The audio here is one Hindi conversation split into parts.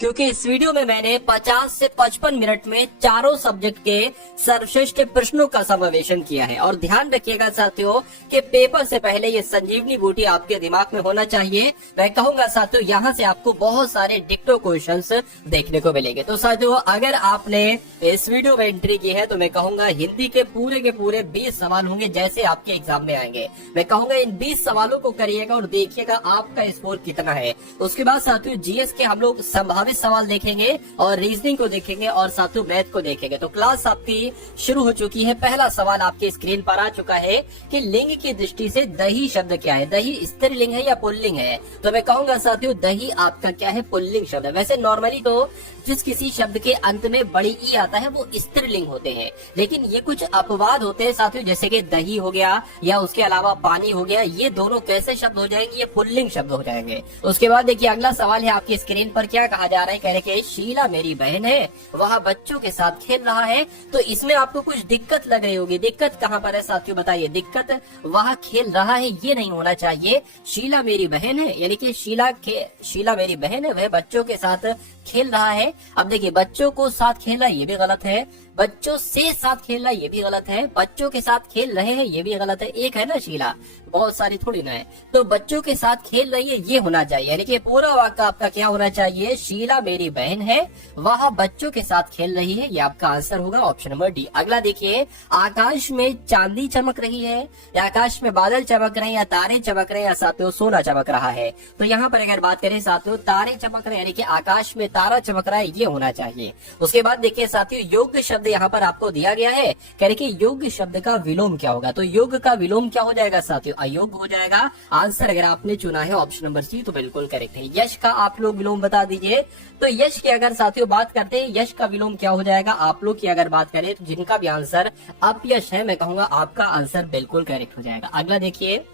क्योंकि इस वीडियो में मैंने 50 से 55 मिनट में चारों सब्जेक्ट के सर्वश्रेष्ठ प्रश्नों का समावेशन किया है। और ध्यान रखिएगा साथियों कि पेपर से पहले ये संजीवनी बूटी आपके दिमाग में होना चाहिए। मैं कहूंगा साथियों यहाँ से आपको बहुत सारे डिक्टो क्वेश्चंस देखने को मिलेंगे। तो साथियों अगर आपने इस वीडियो में एंट्री की है तो मैं कहूंगा हिंदी के पूरे 20 सवाल होंगे जैसे आपके एग्जाम में आएंगे। मैं कहूंगा इन 20 सवालों को करिएगा और देखिएगा आपका स्कोर कितना है। उसके बाद साथियों जीएस के हम लोग संभावित सवाल देखेंगे और रीजनिंग को देखेंगे और साथियों मैथ को देखेंगे। तो क्लास आपकी शुरू हो चुकी है। पहला सवाल आपके स्क्रीन पर आ चुका है कि लिंग की दृष्टि से दही शब्द क्या है। दही स्त्रीलिंग है या पुल्लिंग है? तो मैं कहूंगा साथियों दही आपका क्या है, पुल्लिंग शब्द है। वैसे नॉर्मली तो जिस किसी शब्द के अंत में बड़ी ई आता है वो स्त्रीलिंग होते हैं, लेकिन ये कुछ अपवाद होते हैं साथियों, जैसे कि दही हो गया या उसके अलावा पानी हो गया, ये दोनों कैसे शब्द हो जाएंगे, ये पुल्लिंग शब्द हो जाएंगे। उसके बाद देखिए अगला सवाल है आपकी स्क्रीन पर, क्या कहा जा रहा है, कह रहे कि शीला मेरी बहन है, वह बच्चों के साथ खेल रहा है। तो इसमें आपको कुछ दिक्कत लग रही होगी। दिक्कत कहाँ पर है साथियों बताइए? दिक्कत वह खेल रहा है ये नहीं होना चाहिए। शीला मेरी बहन है यानी कि शीला मेरी बहन है, वह बच्चों के साथ खेल रहा है। अब देखिए बच्चों को साथ खेलना ये भी गलत है, बच्चों से साथ खेलना ये भी गलत है, बच्चों के साथ खेल रहे हैं ये भी गलत है। एक है ना शीला, बहुत सारी थोड़ी ना है। तो बच्चों के साथ खेल रही है ये होना चाहिए, यानी कि पूरा वाक्य आपका क्या होना चाहिए, शीला मेरी बहन है, वह बच्चों के साथ खेल रही है। ये आपका आंसर होगा ऑप्शन नंबर डी। अगला देखिए, आकाश में चांदी चमक रही है, या आकाश में बादल चमक रहे हैं, या तारे चमक रहे हैं, या साथियों सोना चमक रहा है। तो यहाँ पर अगर बात करें साथियों तारे चमक रहे हैं यानी कि आकाश में तारा चमक रहा है ये होना चाहिए। उसके बाद देखिए साथियों योग्य शब्द यहाँ पर आपको दिया गया है, कह रहे कि योग्य शब्द का विलोम क्या होगा। तो योग का विलोम क्या हो जाएगा साथियों? अयोग्य हो जाएगा। आंसर अगर आपने चुना है ऑप्शन नंबर सी तो बिल्कुल करेक्ट है। यश का आप लोग विलोम बता दीजिए। तो यश की अगर साथियों बात करते हैं, यश का विलोम क्या हो जाएगा? आप लोग की अगर बात करें तो जिनका भी आंसर अपयश है, मैं कहूंगा आपका आंसर बिल्कुल करेक्ट हो जाएगा। अगला देखिए,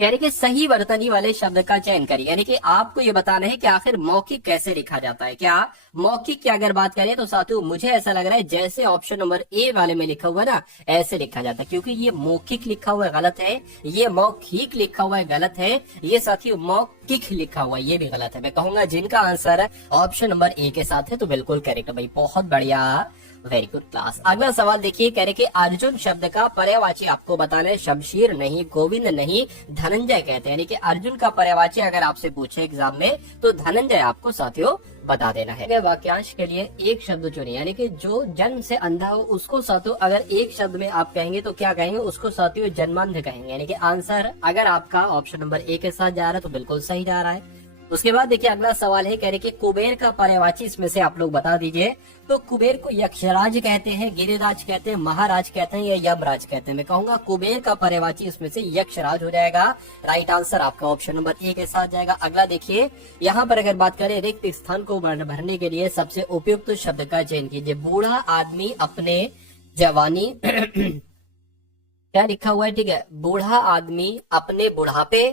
यानी कि सही वर्तनी वाले शब्द का चयन करिए, यानी कि आपको ये बताना है कि आखिर मौखिक कैसे लिखा जाता है। क्या मौखिक की अगर बात करें तो साथियों मुझे ऐसा लग रहा है जैसे ऑप्शन नंबर ए वाले में लिखा हुआ है ना, ऐसे लिखा जाता है, क्योंकि ये मौखिक लिखा हुआ है गलत है, ये मौखिक लिखा हुआ है गलत है, ये साथियों मौखिक लिखा हुआ है ये भी गलत है। मैं कहूंगा जिनका आंसर ऑप्शन नंबर ए के साथ है तो बिल्कुल करेक्ट भाई, बहुत बढ़िया, वेरी गुड क्लास। अगला सवाल देखिए, कह रहे कि अर्जुन शब्द का पर्यायवाची आपको बताना है। शमशीर नहीं, गोविंद नहीं, धनंजय कहते हैं, यानी कि अर्जुन का पर्यायवाची अगर आपसे पूछे एग्जाम में तो धनंजय आपको साथियों बता देना है। वाक्यांश के लिए एक शब्द चुनिए, यानी कि जो जन्म से अंधा हो उसको साथियों अगर एक शब्द में आप कहेंगे तो क्या कहेंगे? उसको साथियों जन्मांध कहेंगे। यानी कि आंसर अगर आपका ऑप्शन नंबर ए के साथ जा रहा है तो बिल्कुल सही जा रहा है। उसके बाद देखिए अगला सवाल है, कह रहे कि कुबेर का पर्यायवाची इसमें से आप लोग बता दीजिए। तो कुबेर को यक्षराज कहते हैं, गिरिराज कहते हैं, महाराज कहते हैं या यमराज कहते हैं? मैं कहूंगा कुबेर का पर्यायवाची इसमें से यक्षराज हो जाएगा। राइट आंसर आपका ऑप्शन नंबर ए के साथ जाएगा। अगला देखिए, यहाँ पर अगर बात करें रिक्त स्थान को भरने के लिए सबसे उपयुक्त शब्द का चयन कीजिए। बूढ़ा आदमी अपने जवानी क्या लिखा हुआ है, ठीक है, बूढ़ा आदमी अपने बुढ़ापे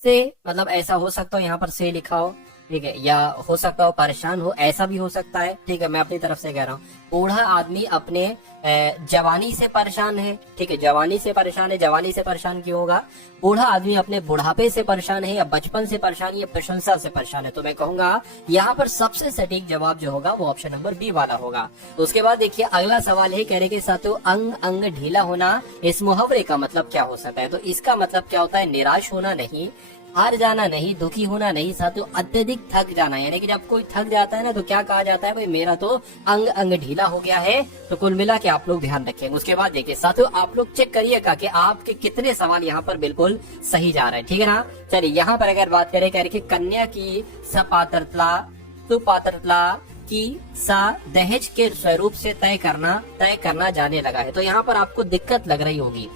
से, मतलब ऐसा हो सकता हो यहाँ पर से लिखा हो, ठीक है, या हो सकता हो परेशान हो, ऐसा भी हो सकता है, ठीक है, मैं अपनी तरफ से कह रहा हूँ। बूढ़ा आदमी अपने जवानी से परेशान है, ठीक है, जवानी से परेशान है, जवानी से परेशान क्यों होगा? बूढ़ा आदमी अपने बुढ़ापे से परेशान है या बचपन से परेशान है या प्रशंसा से परेशान है? तो मैं कहूंगा यहाँ पर सबसे सटीक जवाब जो होगा वो ऑप्शन नंबर बी वाला होगा। उसके बाद देखिए अगला सवाल है, कह रहे कि साथियों अंग अंग ढीला होना, इस मुहावरे का मतलब क्या हो सकता है? तो इसका मतलब क्या होता है? निराश होना नहीं, हार जाना नहीं, दुखी होना नहीं, साथियों अत्यधिक थक जाना। यानी कि जब कोई थक जाता है ना तो क्या कहा जाता है, भाई मेरा तो अंग अंग ढीला हो गया है। तो कुल मिला के आप लोग ध्यान रखेंगे। उसके बाद देखिए साथियों आप लोग चेक करिएगा कि आपके कितने सवाल यहाँ पर बिल्कुल सही जा रहे हैं, ठीक है ना। चलिए यहाँ पर अगर बात करें, कह रहे कि कन्या की सपात्रता सुपात्रता की सा दहेज के स्वरूप से तय करना जाने लगा है। तो यहाँ पर आपको दिक्कत लग रही होगी।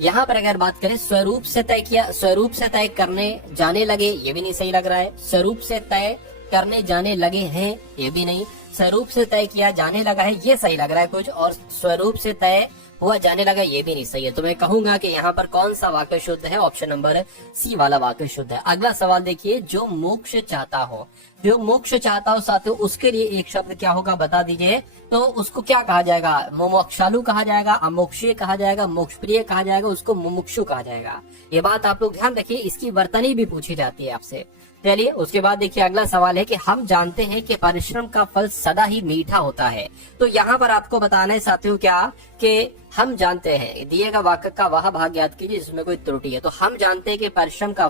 यहाँ पर अगर बात करें स्वरूप से तय किया, स्वरूप से तय करने जाने लगे ये भी नहीं सही लग रहा है। स्वरूप से तय करने जाने लगे हैं ये भी नहीं, स्वरूप से तय किया जाने लगा है ये सही लग रहा है कुछ, और स्वरूप से तय हुआ जाने लगा ये भी नहीं सही है। तो मैं कहूंगा कि यहाँ पर कौन सा वाक्य शुद्ध है? ऑप्शन नंबर सी वाला वाक्य शुद्ध है। अगला सवाल देखिए, जो मोक्ष चाहता हो, जो मोक्ष चाहता हो साथियों उसके लिए एक शब्द क्या होगा बता दीजिए। तो उसको क्या कहा जाएगा? मोक्षालु कहा जाएगा, अमोक्षीय कहा जाएगा, मोक्षप्रिय कहा जाएगा, उसको मुमुक्षु कहा जाएगा। ये बात आप लोग ध्यान रखिए, इसकी वर्तनी भी पूछी जाती है आपसे। चलिए उसके बाद देखिए अगला सवाल है कि हम जानते हैं कि परिश्रम का फल सदा ही मीठा होता है। तो यहाँ पर आपको बताना है साथियों क्या कि हम जानते हैं, दिएगा वाक्य का वह भाग याद कीजिए जिसमें कोई त्रुटि है। तो हम जानते हैं कि परिश्रम का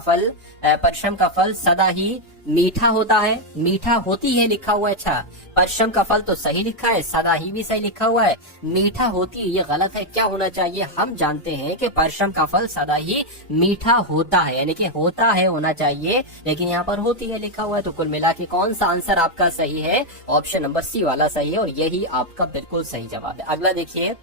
फल सदा ही मीठा होता है। मीठा होती है लिखा हुआ है, अच्छा परिश्रम का फल तो सही लिखा है, सदा ही भी सही लिखा हुआ है, मीठा होती है ये गलत है। क्या होना चाहिए, हम जानते हैं कि परिश्रम का फल सदा ही मीठा होता है, यानी कि होता है होना चाहिए, लेकिन यहाँ पर होती है लिखा हुआ है। तो कुल मिला के कौन सा आंसर आपका सही है, ऑप्शन नंबर सी वाला सही है और यही आपका बिल्कुल सही जवाब है। अगला देखिए,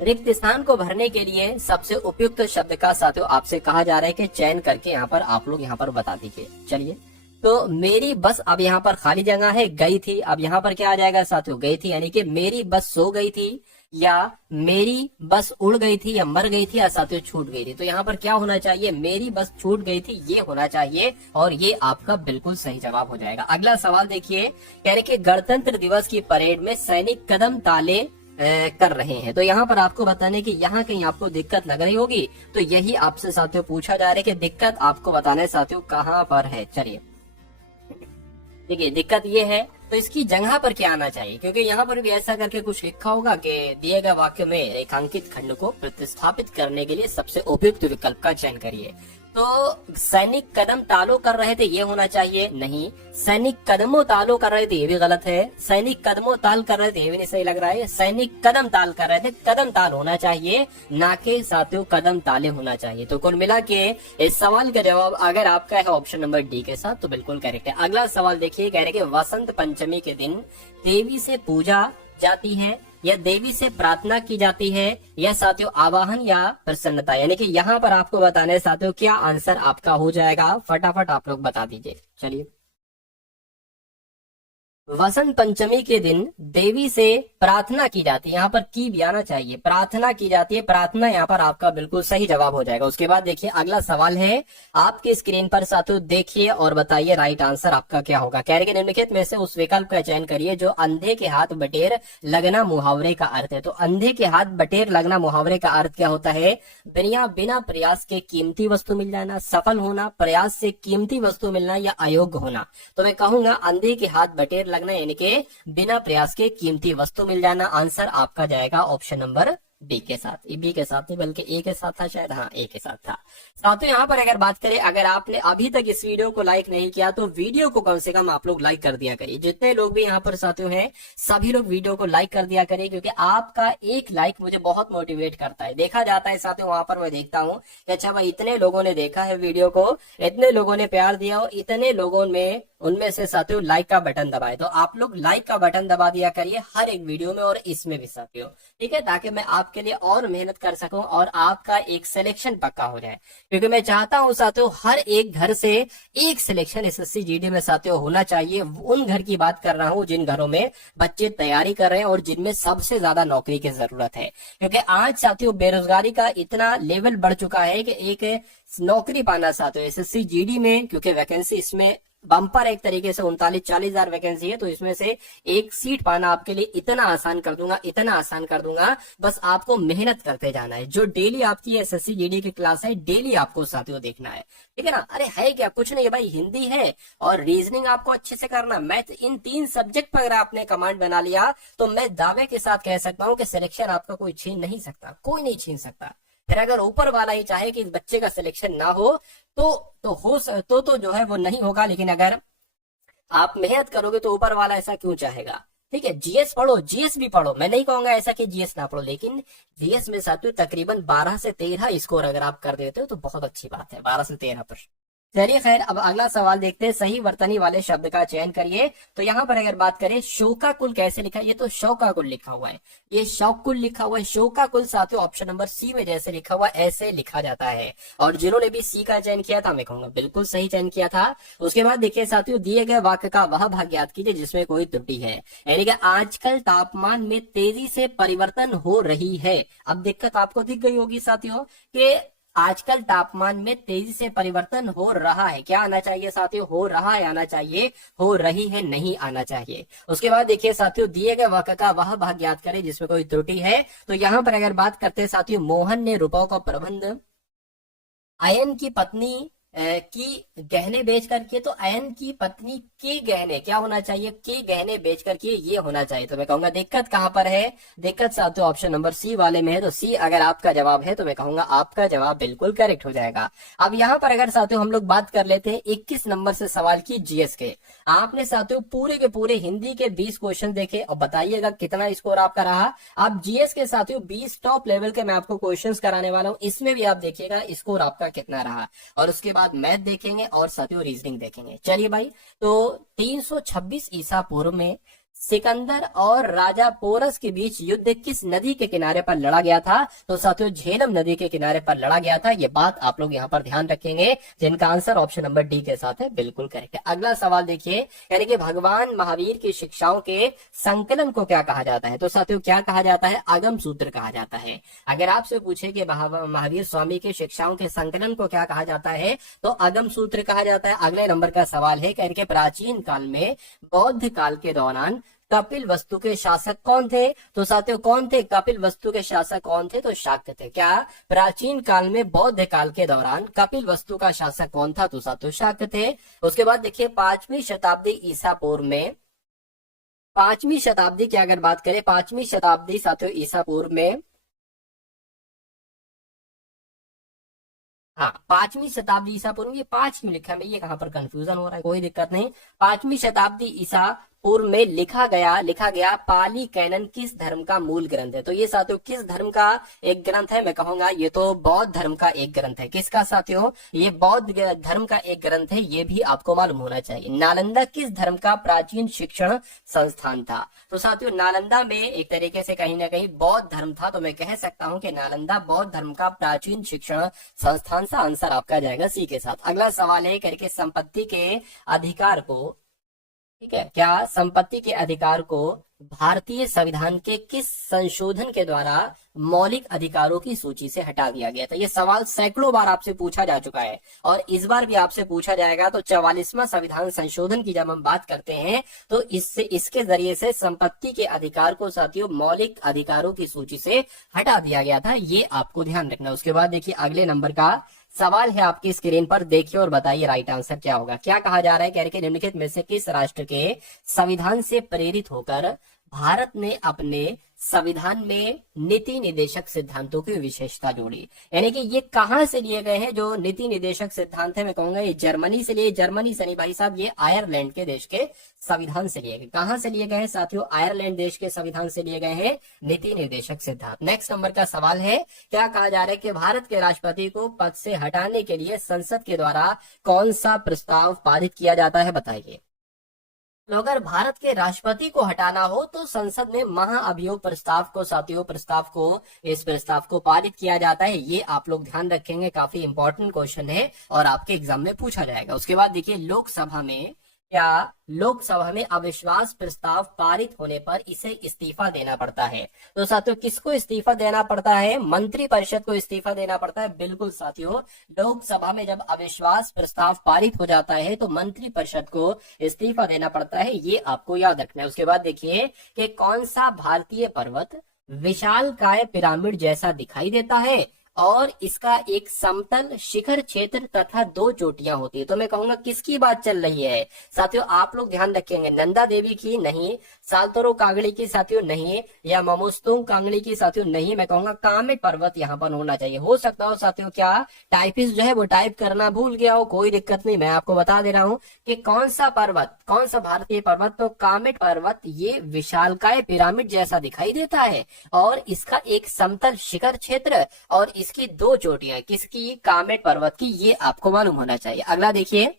रिक्त स्थान को भरने के लिए सबसे उपयुक्त शब्द का साथियों आपसे कहा जा रहा है कि चयन करके यहाँ पर आप लोग यहाँ पर बता दीजिए। चलिए तो मेरी बस, अब यहाँ पर खाली जगह है गई थी, अब यहाँ पर क्या आ जाएगा साथियों, गई थी, यानी कि मेरी बस सो गई थी या मेरी बस उड़ गई थी या मर गई थी या साथियों छूट गई थी। तो यहाँ पर क्या होना चाहिए, मेरी बस छूट गई थी ये होना चाहिए और ये आपका बिल्कुल सही जवाब हो जाएगा। अगला सवाल देखिए, कह रहे कि गणतंत्र दिवस की परेड में सैनिक कदम ताले कर रहे हैं। तो यहाँ पर आपको बताने की यहाँ कहीं आपको दिक्कत लग रही होगी, तो यही आपसे साथियों पूछा जा रहा है कि दिक्कत आपको बताना है साथियों कहाँ पर है। चलिए देखिए दिक्कत ये है, तो इसकी जगह पर क्या आना चाहिए, क्योंकि यहाँ पर भी ऐसा करके कुछ लिखा होगा कि दिए गए वाक्य में रेखांकित खंड को प्रतिस्थापित करने के लिए सबसे उपयुक्त विकल्प का चयन करिए। तो सैनिक कदम तालो कर रहे थे ये होना चाहिए, नहीं। सैनिक कदमों तालो कर रहे थे ये भी गलत है। सैनिक कदमों ताल कर रहे थे ये भी नहीं सही लग रहा है। सैनिक कदम ताल कर रहे थे, कदम ताल होना चाहिए, ना के साथियों कदम ताले होना चाहिए। तो कुल मिला के इस सवाल का जवाब अगर आपका है ऑप्शन नंबर डी के साथ तो बिल्कुल करेक्ट है। अगला सवाल देखिए, कह रहे कि वसंत पंचमी के दिन देवी से पूजा जाती है या देवी से प्रार्थना की जाती है या साथियों आवाहन या प्रसन्नता, यानी कि यहाँ पर आपको बताना है साथियों क्या आंसर आपका हो जाएगा, फटाफट आप लोग बता दीजिए। चलिए वसंत पंचमी के दिन देवी से प्रार्थना की जाती है, यहाँ पर की भी आना चाहिए, प्रार्थना की जाती है, प्रार्थना यहाँ पर आपका बिल्कुल सही जवाब हो जाएगा। उसके बाद देखिए अगला सवाल है, आपकी स्क्रीन पर साथियों देखिए और बताइए राइट आंसर आपका क्या होगा। कह रहे कि निम्नलिखित में से उस विकल्प का चयन करिए जो अंधे के हाथ बटेर लगना मुहावरे का अर्थ है। तो अंधे के हाथ बटेर लगना मुहावरे का अर्थ क्या होता है, बिना प्रयास के कीमती वस्तु मिल जाना, सफल होना, प्रयास से कीमती वस्तु मिलना या अयोग्य होना। तो मैं कहूंगा अंधे के हाथ बटेर यानी कि बिना प्रयास के कीमती वस्तु मिल जाना। आंसर आपका जाएगा ऑप्शन नंबर बी के साथ, बी के साथ नहीं बल्कि ए के साथ था शायद, हाँ ए के साथ था। साथियों यहाँ पर अगर बात करें, अगर आपने अभी तक इस वीडियो को लाइक नहीं किया तो वीडियो को कम से कम आप लोग लाइक कर दिया करिए। जितने लोग भी यहाँ पर साथियों हैं सभी लोग वीडियो को लाइक कर दिया करिए, क्योंकि आपका एक लाइक मुझे बहुत मोटिवेट करता है। देखा जाता है साथियों वहां पर मैं देखता हूँ कि अच्छा भाई इतने लोगों ने देखा है वीडियो को, इतने लोगों ने प्यार दिया और इतने लोगों में उनमें से साथियों लाइक का बटन दबाए। तो आप लोग लाइक का बटन दबा दिया करिए हर एक वीडियो में और इसमें भी साथियों, ठीक है, ताकि मैं आपके लिए और मेहनत कर सकूं और आपका एक सिलेक्शन पक्का हो जाए। क्योंकि मैं चाहता हूं साथियों हर एक घर से एक सिलेक्शन एसएससी जीडी में साथियों होना चाहिए। उन घर की बात कर रहा हूं जिन घरों में बच्चे तैयारी कर रहे हैं और जिनमें सबसे ज्यादा नौकरी की जरूरत है। क्योंकि आज साथियों बेरोजगारी का इतना लेवल बढ़ चुका है कि एक नौकरी पाना साथियों एसएससी जीडी में, क्योंकि वैकेंसी इसमें बम्पर एक तरीके से 39-40 हजार वैकेंसी है, तो इसमें से एक सीट पाना आपके लिए इतना आसान कर दूंगा, इतना आसान कर दूंगा। बस आपको मेहनत करते जाना है। जो डेली आपकी एसएससी जीडी की क्लास है डेली आपको साथियों देखना है, ठीक है ना। अरे है क्या, कुछ नहीं है भाई, हिंदी है और रीजनिंग आपको अच्छे से करना, मैथ, इन 3 सब्जेक्ट पर अगर आपने कमांड बना लिया तो मैं दावे के साथ कह सकता हूँ कि सिलेक्शन आपका कोई छीन नहीं सकता, कोई नहीं छीन सकता। फिर अगर ऊपर वाला ही चाहे कि इस बच्चे का सिलेक्शन ना हो तो जो है वो नहीं होगा, लेकिन अगर आप मेहनत करोगे तो ऊपर वाला ऐसा क्यों चाहेगा। ठीक है, जीएस पढ़ो, जीएस भी पढ़ो, मैं नहीं कहूंगा ऐसा कि जीएस ना पढ़ो, लेकिन जीएस में साथियों तकरीबन 12 से 13 स्कोर अगर आप कर देते हो तो बहुत अच्छी बात है, 12 से 13%। चलिए खैर, अब अगला सवाल देखते हैं, सही वर्तनी वाले शब्द का चयन करिए। तो यहाँ पर अगर बात करें शोकाकुल कैसे लिखा है, ये तो शौकाकुल लिखा हुआ है, ये शौकुल लिखा हुआ है, शोकाकुल साथियों ऑप्शन नंबर सी में जैसे लिखा हुआ ऐसे लिखा जाता है। और जिन्होंने भी सी का चयन किया था मैं कहूंगा बिल्कुल सही चयन किया था। उसके बाद देखिए साथियों, दिए गए वाक्य का वह भाग याद कीजिए जिसमें कोई त्रुटि है, यानी कि आजकल तापमान में तेजी से परिवर्तन हो रही है। अब दिक्कत आपको दिख गई होगी साथियों कि आजकल तापमान में तेजी से परिवर्तन हो रहा है, क्या आना चाहिए साथियों, हो रहा है आना चाहिए, हो रही है नहीं आना चाहिए। उसके बाद देखिए साथियों, दिए गए वाक्य का वह भाग याद करें जिसमें कोई त्रुटि है। तो यहाँ पर अगर बात करते हैं साथियों, मोहन ने रुपयों का प्रबंध आयन की पत्नी की गहने बेच करके, तो अयन की पत्नी के गहने क्या होना चाहिए, के गहने बेच करके ये होना चाहिए। तो मैं कहूंगा दिक्कत कहां पर है, दिक्कत साथियों ऑप्शन नंबर सी वाले में है। तो सी अगर आपका जवाब है तो मैं कहूंगा आपका जवाब बिल्कुल करेक्ट हो जाएगा। अब यहाँ पर अगर साथियों हम लोग बात कर लेते हैं 21 नंबर से सवाल की जीएस के। आपने साथियों पूरे के पूरे हिंदी के 20 क्वेश्चन देखे और बताइएगा कितना स्कोर आपका रहा। आप जीएस के साथियों 20 टॉप लेवल के मैं आपको क्वेश्चंस कराने वाला हूं, इसमें भी आप देखिएगा स्कोर आपका कितना रहा, और उसके बाद मैथ देखेंगे और साथियों रीजनिंग देखेंगे। चलिए भाई, तो 326 ईसा पूर्व में सिकंदर और राजा पोरस के बीच युद्ध किस नदी के किनारे पर लड़ा गया था। तो साथियों झेलम नदी के किनारे पर लड़ा गया था। ये बात आप लोग यहाँ पर ध्यान रखेंगे, जिनका आंसर ऑप्शन नंबर डी के साथ है बिल्कुल करेक्ट है। अगला सवाल देखिए, यानी कि भगवान महावीर की शिक्षाओं के संकलन को क्या कहा जाता है। तो साथियों क्या कहा जाता है, आगम सूत्र कहा जाता है। अगर आपसे पूछे कि महावीर स्वामी के शिक्षाओं के संकलन को क्या कहा जाता है, तो आगम सूत्र कहा जाता है। अगले नंबर का सवाल है, कह के प्राचीन काल में बौद्ध काल के दौरान कपिल वस्तु के शासक कौन थे। तो साथियों कौन थे, कपिल वस्तु के शासक कौन थे, तो शाक्य थे। क्या प्राचीन काल में बौद्ध काल के दौरान कपिल वस्तु का शासक कौन था, तो साथियों शाक्य थे। उसके बाद देखिए 5वीं शताब्दी ईसा पूर्व में, 5वीं शताब्दी की अगर बात करें, 5वीं शताब्दी साथियों ईसा पूर्व में, हाँ 5वीं शताब्दी ईसा पूर्व, ये 5 क्यों लिखा है, ये कहां पर कंफ्यूजन हो रहा है, कोई दिक्कत नहीं। 5वीं शताब्दी ईसा पूर्व में लिखा गया पाली कैनन किस धर्म का मूल ग्रंथ है। तो ये साथियों किस धर्म का एक ग्रंथ है, मैं कहूंगा ये तो बौद्ध धर्म का एक ग्रंथ है। किसका साथियों, ये बौद्ध धर्म का एक ग्रंथ है, ये भी आपको मालूम होना चाहिए। नालंदा किस धर्म का प्राचीन शिक्षण संस्थान था। तो साथियों नालंदा में एक तरीके से कहीं ना कहीं बौद्ध धर्म था, तो मैं कह सकता हूं कि नालंदा बौद्ध धर्म का प्राचीन शिक्षण संस्थान सा आंसर आपका जाएगा सी के साथ। अगला सवाल है, करके संपत्ति के अधिकार को, ठीक है, क्या संपत्ति के अधिकार को भारतीय संविधान के किस संशोधन के द्वारा मौलिक अधिकारों की सूची से हटा दिया गया था। ये सवाल सैकड़ों बार आपसे पूछा जा चुका है और इस बार भी आपसे पूछा जाएगा। तो 44वां संविधान संशोधन की जब हम बात करते हैं तो इसके जरिए से संपत्ति के अधिकार को साथियों मौलिक अधिकारों की सूची से हटा दिया गया था, ये आपको ध्यान रखना। उसके बाद देखिए अगले नंबर का सवाल है आपकी स्क्रीन पर, देखिए और बताइए राइट आंसर क्या होगा। क्या कहा जा रहा है, कह रहे निम्नलिखित में से किस राष्ट्र के संविधान से प्रेरित होकर भारत ने अपने संविधान में नीति निदेशक सिद्धांतों की विशेषता जोड़ी। यानी कि ये कहां से लिए गए हैं जो नीति निदेशक सिद्धांत है, मैं कहूंगा ये जर्मनी से लिए, जर्मनी से नहीं भाई साहब, ये आयरलैंड के देश के संविधान से लिए गए। कहां से लिए गए हैं साथियों, आयरलैंड देश के संविधान से लिए गए हैं नीति निर्देशक सिद्धांत। नेक्स्ट नंबर का सवाल है, क्या कहा जा रहा है कि भारत के राष्ट्रपति को पद से हटाने के लिए संसद के द्वारा कौन सा प्रस्ताव पारित किया जाता है, बताइए। तो अगर भारत के राष्ट्रपति को हटाना हो तो संसद में महाअभियोग प्रस्ताव को साथियों इस प्रस्ताव को पारित किया जाता है। ये आप लोग ध्यान रखेंगे, काफी इंपॉर्टेंट क्वेश्चन है और आपके एग्जाम में पूछा जाएगा। उसके बाद देखिए लोकसभा में अविश्वास प्रस्ताव पारित होने पर इसे इस्तीफा देना पड़ता है। तो साथियों किसको इस्तीफा देना पड़ता है, मंत्री परिषद को इस्तीफा देना पड़ता है। बिल्कुल साथियों, लोकसभा में जब अविश्वास प्रस्ताव पारित हो जाता है तो मंत्री परिषद को इस्तीफा देना पड़ता है, ये आपको याद रखना है। उसके बाद देखिए कि कौन सा भारतीय पर्वत विशालकाय पिरामिड जैसा दिखाई देता है और इसका एक समतल शिखर क्षेत्र तथा 2 चोटियां होती है। तो मैं कहूंगा किसकी बात चल रही है साथियों, आप लोग ध्यान रखेंगे, नंदा देवी की नहीं, साल्तोरो कांगड़ी की साथियों नहीं, या ममोस्तोंग कांगड़ी की साथियों नहीं, मैं कहूंगा कामेट पर्वत यहाँ पर होना चाहिए। हो सकता हो साथियों क्या टाइपिस्ट जो है वो टाइप करना भूल गया हो, कोई दिक्कत नहीं, मैं आपको बता दे रहा हूँ कि कौन सा भारतीय पर्वत, तो कामेट पर्वत ये विशालकाय पिरामिड जैसा दिखाई देता है और इसका एक समतल शिखर क्षेत्र और इसकी 2 चोटियां, किसकी, कामेट पर्वत की, ये आपको मालूम होना चाहिए। अगला देखिए,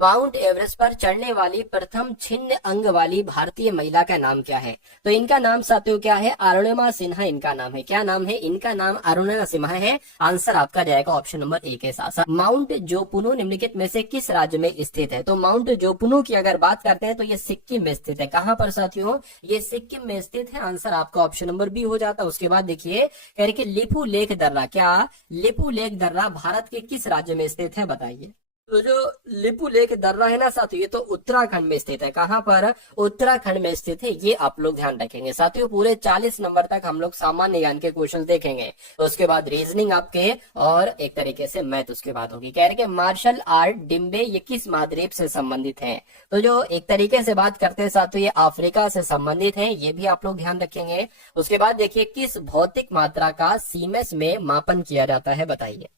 माउंट एवरेस्ट पर चढ़ने वाली प्रथम छिन्न अंग वाली भारतीय महिला का नाम क्या है। तो इनका नाम साथियों क्या है, अरुणिमा सिन्हा इनका नाम है। क्या नाम है इनका, नाम अरुणिमा सिन्हा है। आंसर आपका जाएगा ऑप्शन नंबर ए के साथ साथ। माउंट जोपुनो निम्नलिखित में से किस राज्य में स्थित है। तो माउंट जोपुनो की अगर बात करते हैं तो ये सिक्किम में स्थित है। कहां पर साथियों, ये सिक्किम में स्थित है। आंसर आपका ऑप्शन नंबर बी हो जाता है। उसके बाद देखिए कह रहे लिपू लेक दर्रा, क्या लिपू लेक दर्रा भारत के किस राज्य में स्थित है, बताइए। तो जो लिपू लेक दर्रा है ना साथियों, ये तो उत्तराखंड में स्थित है। कहाँ पर? उत्तराखंड में स्थित है। ये आप लोग ध्यान रखेंगे साथियों। पूरे 40 नंबर तक हम लोग सामान्य ज्ञान के क्वेश्चन देखेंगे, तो उसके बाद रीजनिंग आपके, और एक तरीके से मैथ उसके बाद होगी। कह रहे कि मार्शल आर्ट डिम्बे ये किस महाद्वीप से संबंधित है? तो जो एक तरीके से बात करते हैं साथियों, ये अफ्रीका से संबंधित है, ये भी आप लोग ध्यान रखेंगे। उसके बाद देखिए, किस भौतिक मात्रा का सीमेंस में मापन किया जाता है, बताइए।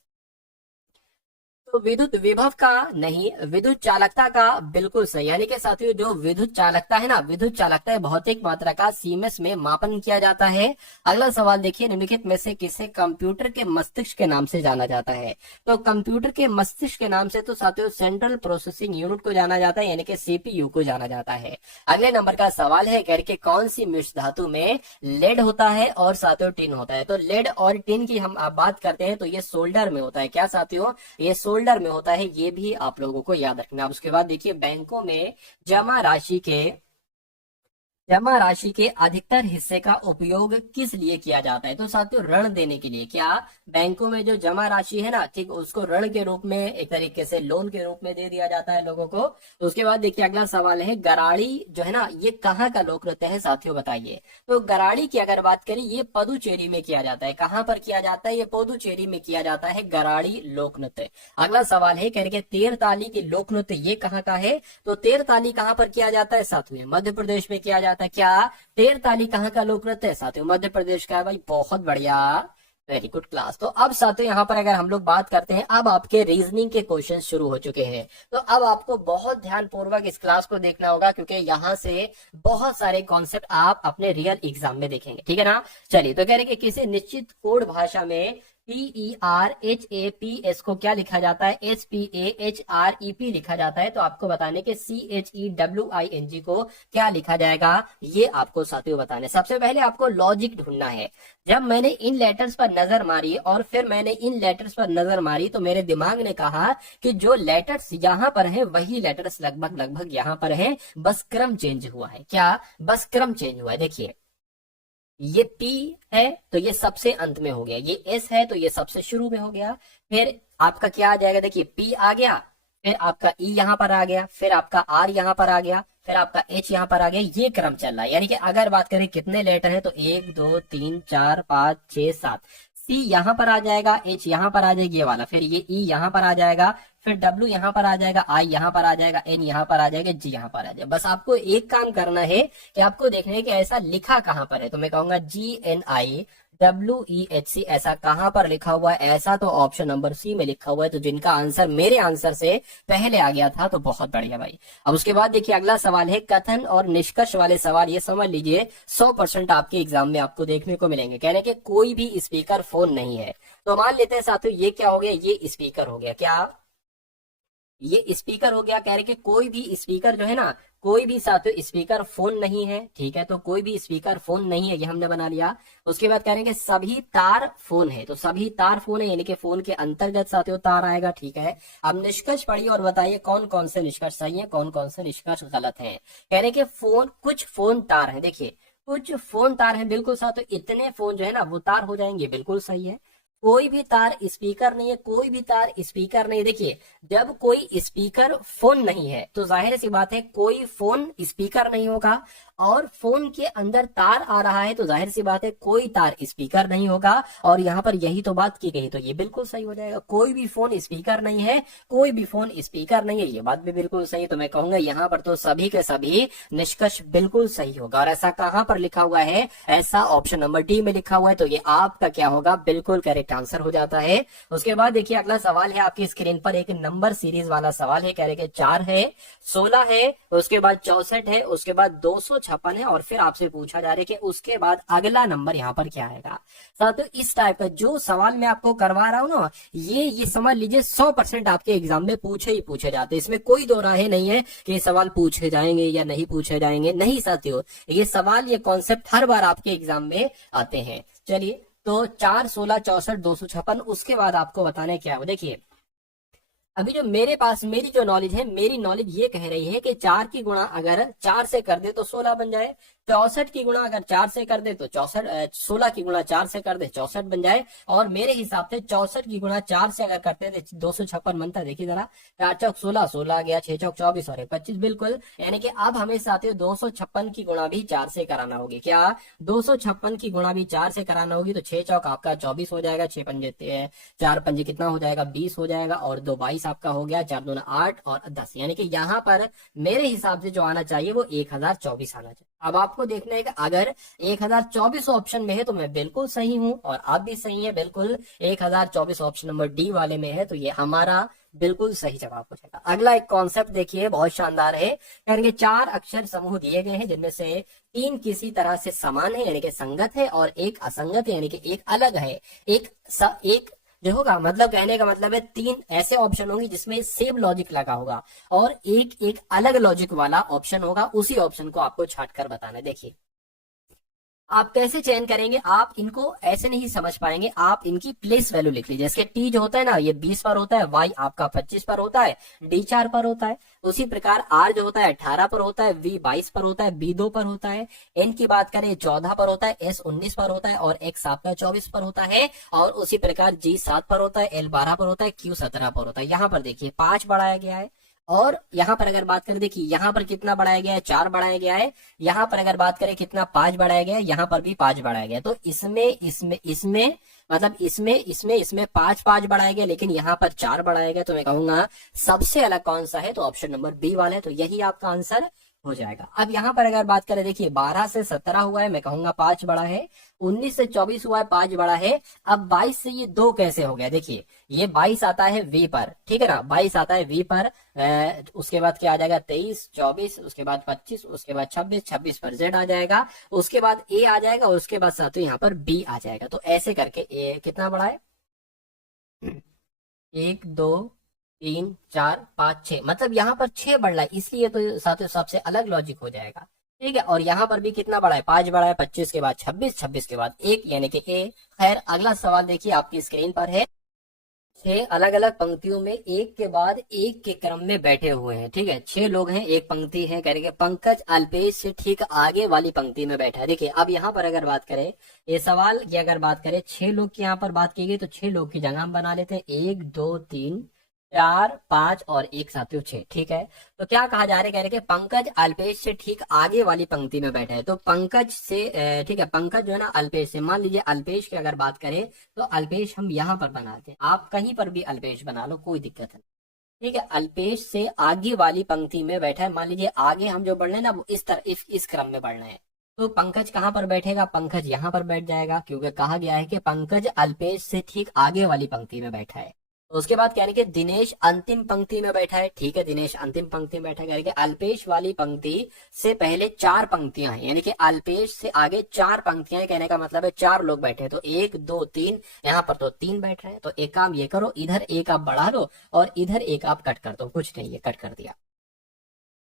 तो विद्युत विभव का नहीं, विद्युत चालकता का बिल्कुल सही। यानी कि साथियों, जो विद्युत चालकता है ना, विद्युत चालकता भौतिक मात्रा का सीमेंस में मापन किया जाता है। अगला सवाल देखिए, निम्नलिखित में से किसे कंप्यूटर के मस्तिष्क के नाम से जाना जाता है? तो कंप्यूटर के मस्तिष्क के नाम से तो साथियों सेंट्रल प्रोसेसिंग यूनिट को जाना जाता है, यानी कि सीपीयू को जाना जाता है। अगले नंबर का सवाल है, कह के कौन सी मिश्र धातु में लेड होता है और साथियों टिन होता है? तो लेड और टिन की हम बात करते हैं तो ये सोल्डर में होता है। क्या साथियों? ये सोल्डर में होता है। ये भी आप लोगों को याद रखना। अब उसके बाद देखिए, बैंकों में जमा राशि के अधिकतर हिस्से का उपयोग किस लिए किया जाता है? तो साथियों ऋण देने के लिए। क्या? बैंकों में जो जमा राशि है ना, ठीक, उसको ऋण के रूप में, एक तरीके से लोन के रूप में दे दिया जाता है लोगों को। तो उसके बाद देखिए, अगला सवाल है, गराड़ी जो है ना, ये कहाँ का लोक नृत्य है साथियों, बताइए। तो गराड़ी की अगर बात करें, ये पुदुचेरी में किया जाता है। कहाँ पर किया जाता है? ये पुदुचेरी में किया जाता है, गराड़ी लोक नृत्य। अगला सवाल है, कह रहे तेरताली की लोक नृत्य ये कहाँ का है? तो तेरताली कहाँ पर किया जाता है साथियों? मध्य प्रदेश में किया जाता है। क्या? तेरताली कहाँ का लोक नृत्य है साथियों? मध्य प्रदेश का है भाई। बहुत बढ़िया, वेरी गुड क्लास। तो अब साथियों यहाँ पर अगर हम लोग बात करते हैं, अब आपके रीजनिंग के क्वेश्चन शुरू हो चुके हैं। तो अब आपको बहुत ध्यान पूर्वक इस क्लास को देखना होगा, क्योंकि यहाँ से बहुत सारे कॉन्सेप्ट आप अपने रियल एग्जाम में देखेंगे, ठीक है ना। चलिए, तो कह रहे कि किसी निश्चित कोड भाषा में PERHAPS को क्या लिखा जाता है? SPAHREP लिखा जाता है। तो आपको बताने के CHEWING को क्या लिखा जाएगा, ये आपको साथियों बताने। सबसे पहले आपको लॉजिक ढूंढना है। जब मैंने इन लेटर्स पर नजर मारी और फिर मैंने इन लेटर्स पर नजर मारी, तो मेरे दिमाग ने कहा कि जो लेटर्स यहाँ पर है वही लेटर्स लगभग लगभग यहाँ पर है, बस क्रम चेंज हुआ है। क्या? बस क्रम चेंज हुआ है। देखिए, ये P है तो ये सबसे अंत में हो गया, ये S है तो ये सबसे शुरू में हो गया। फिर आपका क्या आ जाएगा? देखिए, P आ गया, फिर आपका E यहाँ पर आ गया, फिर आपका R यहाँ पर आ गया, फिर आपका H यहाँ पर आ गया। ये क्रम चल रहा है। यानी कि अगर बात करें कितने लेटर है, तो 1 2 3 4 5 6 7। C यहाँ पर आ जाएगा, H यहाँ पर आ जाएगी ये वाला, फिर ये E यहाँ पर आ जाएगा, फिर W यहाँ पर आ जाएगा, I यहाँ पर आ जाएगा, N यहाँ पर आ जाएगा, G यहाँ पर आ जाएगा। बस आपको एक काम करना है कि आपको देखना है कि ऐसा लिखा कहाँ पर है। तो मैं कहूंगा GNIWEHC ऐसा कहाँ पर लिखा हुआ है? ऐसा तो ऑप्शन नंबर C में लिखा हुआ है। तो जिनका आंसर मेरे आंसर से पहले आ गया था, तो बहुत बढ़िया भाई। अब उसके बाद देखिए, अगला सवाल है कथन और निष्कर्ष वाले सवाल। ये समझ लीजिए 100% आपके एग्जाम में आपको देखने को मिलेंगे। कहने के कोई भी स्पीकर फोन नहीं है। तो मान लेते हैं साथियों, ये क्या हो गया? ये स्पीकर हो गया। क्या? ये स्पीकर हो गया। कह रहे कि कोई भी स्पीकर जो है ना, कोई भी साथियों स्पीकर फोन नहीं है, ठीक है। तो कोई भी स्पीकर फोन नहीं है, ये हमने बना लिया। उसके बाद कह रहे हैं कि सभी तार फोन है। तो सभी तार फोन है, यानी कि फोन के अंतर्गत साथियों तार आएगा, ठीक है। अब निष्कर्ष पढ़िए और बताइए कौन कौन से निष्कर्ष सही है, कौन कौन से निष्कर्ष गलत है। कह रहे कि फोन, कुछ फोन तार है। देखिए, कुछ फोन तार है, बिल्कुल साथियों। इतने फोन जो है ना वो तार हो जाएंगे, बिल्कुल सही है। कोई भी तार स्पीकर नहीं है, कोई भी तार स्पीकर नहीं। देखिए, जब कोई स्पीकर फोन नहीं है तो जाहिर सी बात है कोई फोन स्पीकर नहीं होगा, और फोन के अंदर तार आ रहा है तो जाहिर सी बात है कोई तार स्पीकर नहीं होगा। और यहाँ पर यही तो बात की गई, तो ये बिल्कुल सही हो जाएगा। कोई भी फोन स्पीकर नहीं है, कोई भी फोन स्पीकर नहीं है, ये बात भी बिल्कुल सही। तो मैं कहूंगा यहाँ पर तो सभी के सभी निष्कर्ष बिल्कुल सही होगा। और ऐसा कहाँ पर लिखा हुआ है? ऐसा ऑप्शन नंबर डी में लिखा हुआ है। तो ये आपका क्या होगा? बिल्कुल करेक्ट आंसर हो जाता है। उसके बाद देखिए, अगला सवाल है आपकी स्क्रीन पर, एक नंबर सीरीज वाला सवाल है। कह रहे कि 4 है, 16 है, उसके बाद 64 है, उसके बाद 256 है, और फिर आपसे पूछा जा रहा है कि उसके बाद अगला नंबर यहाँ पर क्या आएगा। साथियों इस टाइप का जो सवाल मैं आपको करवा रहा हूँ ना, ये समझ लीजिए 100% आपके एग्जाम में पूछे ही पूछे जाते हैं। इसमें कोई दो राहें नहीं है कि ये सवाल पूछे जाएंगे या नहीं पूछे जाएंगे। नहीं साथियों, ये सवाल, ये कॉन्सेप्ट हर बार आपके एग्जाम में आते हैं। चलिए, तो 4 16 64 256, उसके बाद आपको बताने क्या है। देखिए, अभी जो मेरे पास मेरी जो नॉलेज है, मेरी नॉलेज ये कह रही है कि 4 की गुणा अगर 4 से कर दे तो 16 बन जाए। 64 की गुणा अगर 4 से कर दे तो 16 की गुणा 4 से कर दे 64 बन जाए। और मेरे हिसाब से 64 की गुणा 4 से अगर करते हैं तो 256 बनता है। देखिए जरा, 4 चौक 16, 16 आ गया, 6 चौक 24 और 25 बिल्कुल। यानी कि अब हमें साथियों 256 की गुणा भी 4 से कराना होगी। क्या 256 की गुणा भी 4 से कराना होगी? तो 6 चौक आपका 24 हो जाएगा, 6 पंजे 4 पंजे कितना हो जाएगा 20 हो जाएगा, और 2 22 आपका हो गया, 4 दूना 8 और 10। यानी कि यहाँ पर मेरे हिसाब से जो आना चाहिए वो 1024 आना चाहिए। अब आपको देखना है कि अगर 1024 ऑप्शन में है तो मैं बिल्कुल सही हूं और आप भी सही है बिल्कुल। 1024 ऑप्शन नंबर डी वाले में है तो ये हमारा बिल्कुल सही जवाब हो जाएगा। अगला एक कॉन्सेप्ट देखिए, बहुत शानदार है। यानी कि 4 अक्षर समूह दिए गए हैं जिनमें से 3 किसी तरह से समान है यानी कि संगत है, और एक असंगत है यानी कि एक अलग है। एक जो होगा, मतलब कहने का मतलब है 3 ऐसे ऑप्शन होंगे जिसमें सेम लॉजिक लगा होगा, और एक अलग लॉजिक वाला ऑप्शन होगा। उसी ऑप्शन को आपको छाट कर बताना है। देखिए आप कैसे चयन करेंगे, आप इनको ऐसे नहीं समझ पाएंगे, आप इनकी प्लेस वैल्यू लिख लीजिए। जैसे टी जो होता है ना, ये 20 पर होता है, वाई आपका 25 पर होता है, डी 4 पर होता है। उसी प्रकार आर जो होता है 18 पर होता है, वी 22 पर होता है, बी 2 पर होता है, एन की बात करें 14 पर होता है, एस 19 पर होता है, और एक्स आपका 24 पर होता है, और उसी प्रकार जी 7 पर होता है, एल 12 पर होता है, क्यू 17 पर होता है। यहाँ पर देखिए 5 बढ़ाया गया है, और यहाँ पर अगर बात करें, देखिए यहाँ पर कितना बढ़ाया गया है, 4 बढ़ाया गया है। यहाँ पर अगर बात करें कितना, 5 बढ़ाया गया है, यहाँ पर भी 5 बढ़ाया गया है। तो इसमें मतलब इसमें 5 बढ़ाया गया, लेकिन यहाँ पर 4 बढ़ाया गया। तो मैं कहूंगा सबसे अलग कौन सा है, तो ऑप्शन नंबर बी वाला है। तो यही आपका आंसर हो जाएगा। अब यहाँ पर अगर बात करें, देखिए 12 से 17 हुआ है, मैं कहूंगा 5 बड़ा है। 19 से 24 हुआ है, 5 बड़ा है। अब 22 से ये 2 कैसे हो गया, देखिए ये 22 आता है वी पर, ठीक है ना, 22 आता है वी पर। उसके बाद क्या आ जाएगा 23, 24, उसके बाद 25, उसके बाद 26, 26 पर जेड आ जाएगा, उसके बाद ए आ जाएगा, और उसके बाद साथ यहाँ पर बी आ जाएगा। तो ऐसे करके ए कितना बड़ा है, 1 2 3 4 5 6, मतलब यहाँ पर 6 बढ़ रहा है, इसलिए तो साथियों सबसे अलग लॉजिक हो जाएगा। ठीक है, और यहाँ पर भी कितना बड़ा है, 5 बड़ा है, 25 के बाद 26, 26 के बाद 1 यानी कि ए। खैर अगला सवाल देखिए आपकी स्क्रीन पर है। 6 अलग अलग पंक्तियों में एक के बाद एक के क्रम में बैठे हुए हैं। ठीक है, 6 लोग हैं, एक पंक्ति है, करेंगे पंकज अल्पेश से ठीक आगे वाली पंक्ति में बैठा है। देखिए अब यहाँ पर अगर बात करें, ये सवाल की अगर बात करें 6 लोग की यहाँ पर बात की गई, तो 6 लोग की जगह हम बना लेते हैं 1 2 3 4 5 और 1 साथियों 6। ठीक है, तो क्या कहा जा रहा है, कह रहे कि पंकज अल्पेश से ठीक आगे वाली पंक्ति में बैठा है। तो पंकज से ठीक है, पंकज जो है ना अल्पेश से, मान लीजिए अल्पेश की अगर बात करें तो अल्पेश हम यहाँ पर बनाते हैं, आप कहीं पर भी अल्पेश बना लो, कोई दिक्कत नहीं। ठीक है, अल्पेश से आगे वाली पंक्ति में बैठा है। मान लीजिए आगे हम जो बढ़ रहे हैं ना वो इस तरह इस क्रम में बढ़ रहे हैं, तो पंकज कहाँ पर बैठेगा, पंकज यहाँ पर बैठ जाएगा, क्योंकि कहा गया है कि पंकज अल्पेश से ठीक आगे वाली पंक्ति में बैठा है। तो उसके बाद कहने के दिनेश अंतिम पंक्ति में बैठा है। ठीक है, दिनेश अंतिम पंक्ति में बैठा है, कहने अल्पेश वाली पंक्ति से पहले 4 पंक्तियां हैं, यानी कि अल्पेश से आगे 4 पंक्तियां हैं। कहने का मतलब है 4 लोग बैठे हैं, तो 1 2 3, यहाँ पर तो 3 बैठ रहे हैं। तो एक काम ये करो, इधर एक आप बढ़ा लो और इधर एक आप कट कर दो, कुछ नहीं, ये कट कर दिया।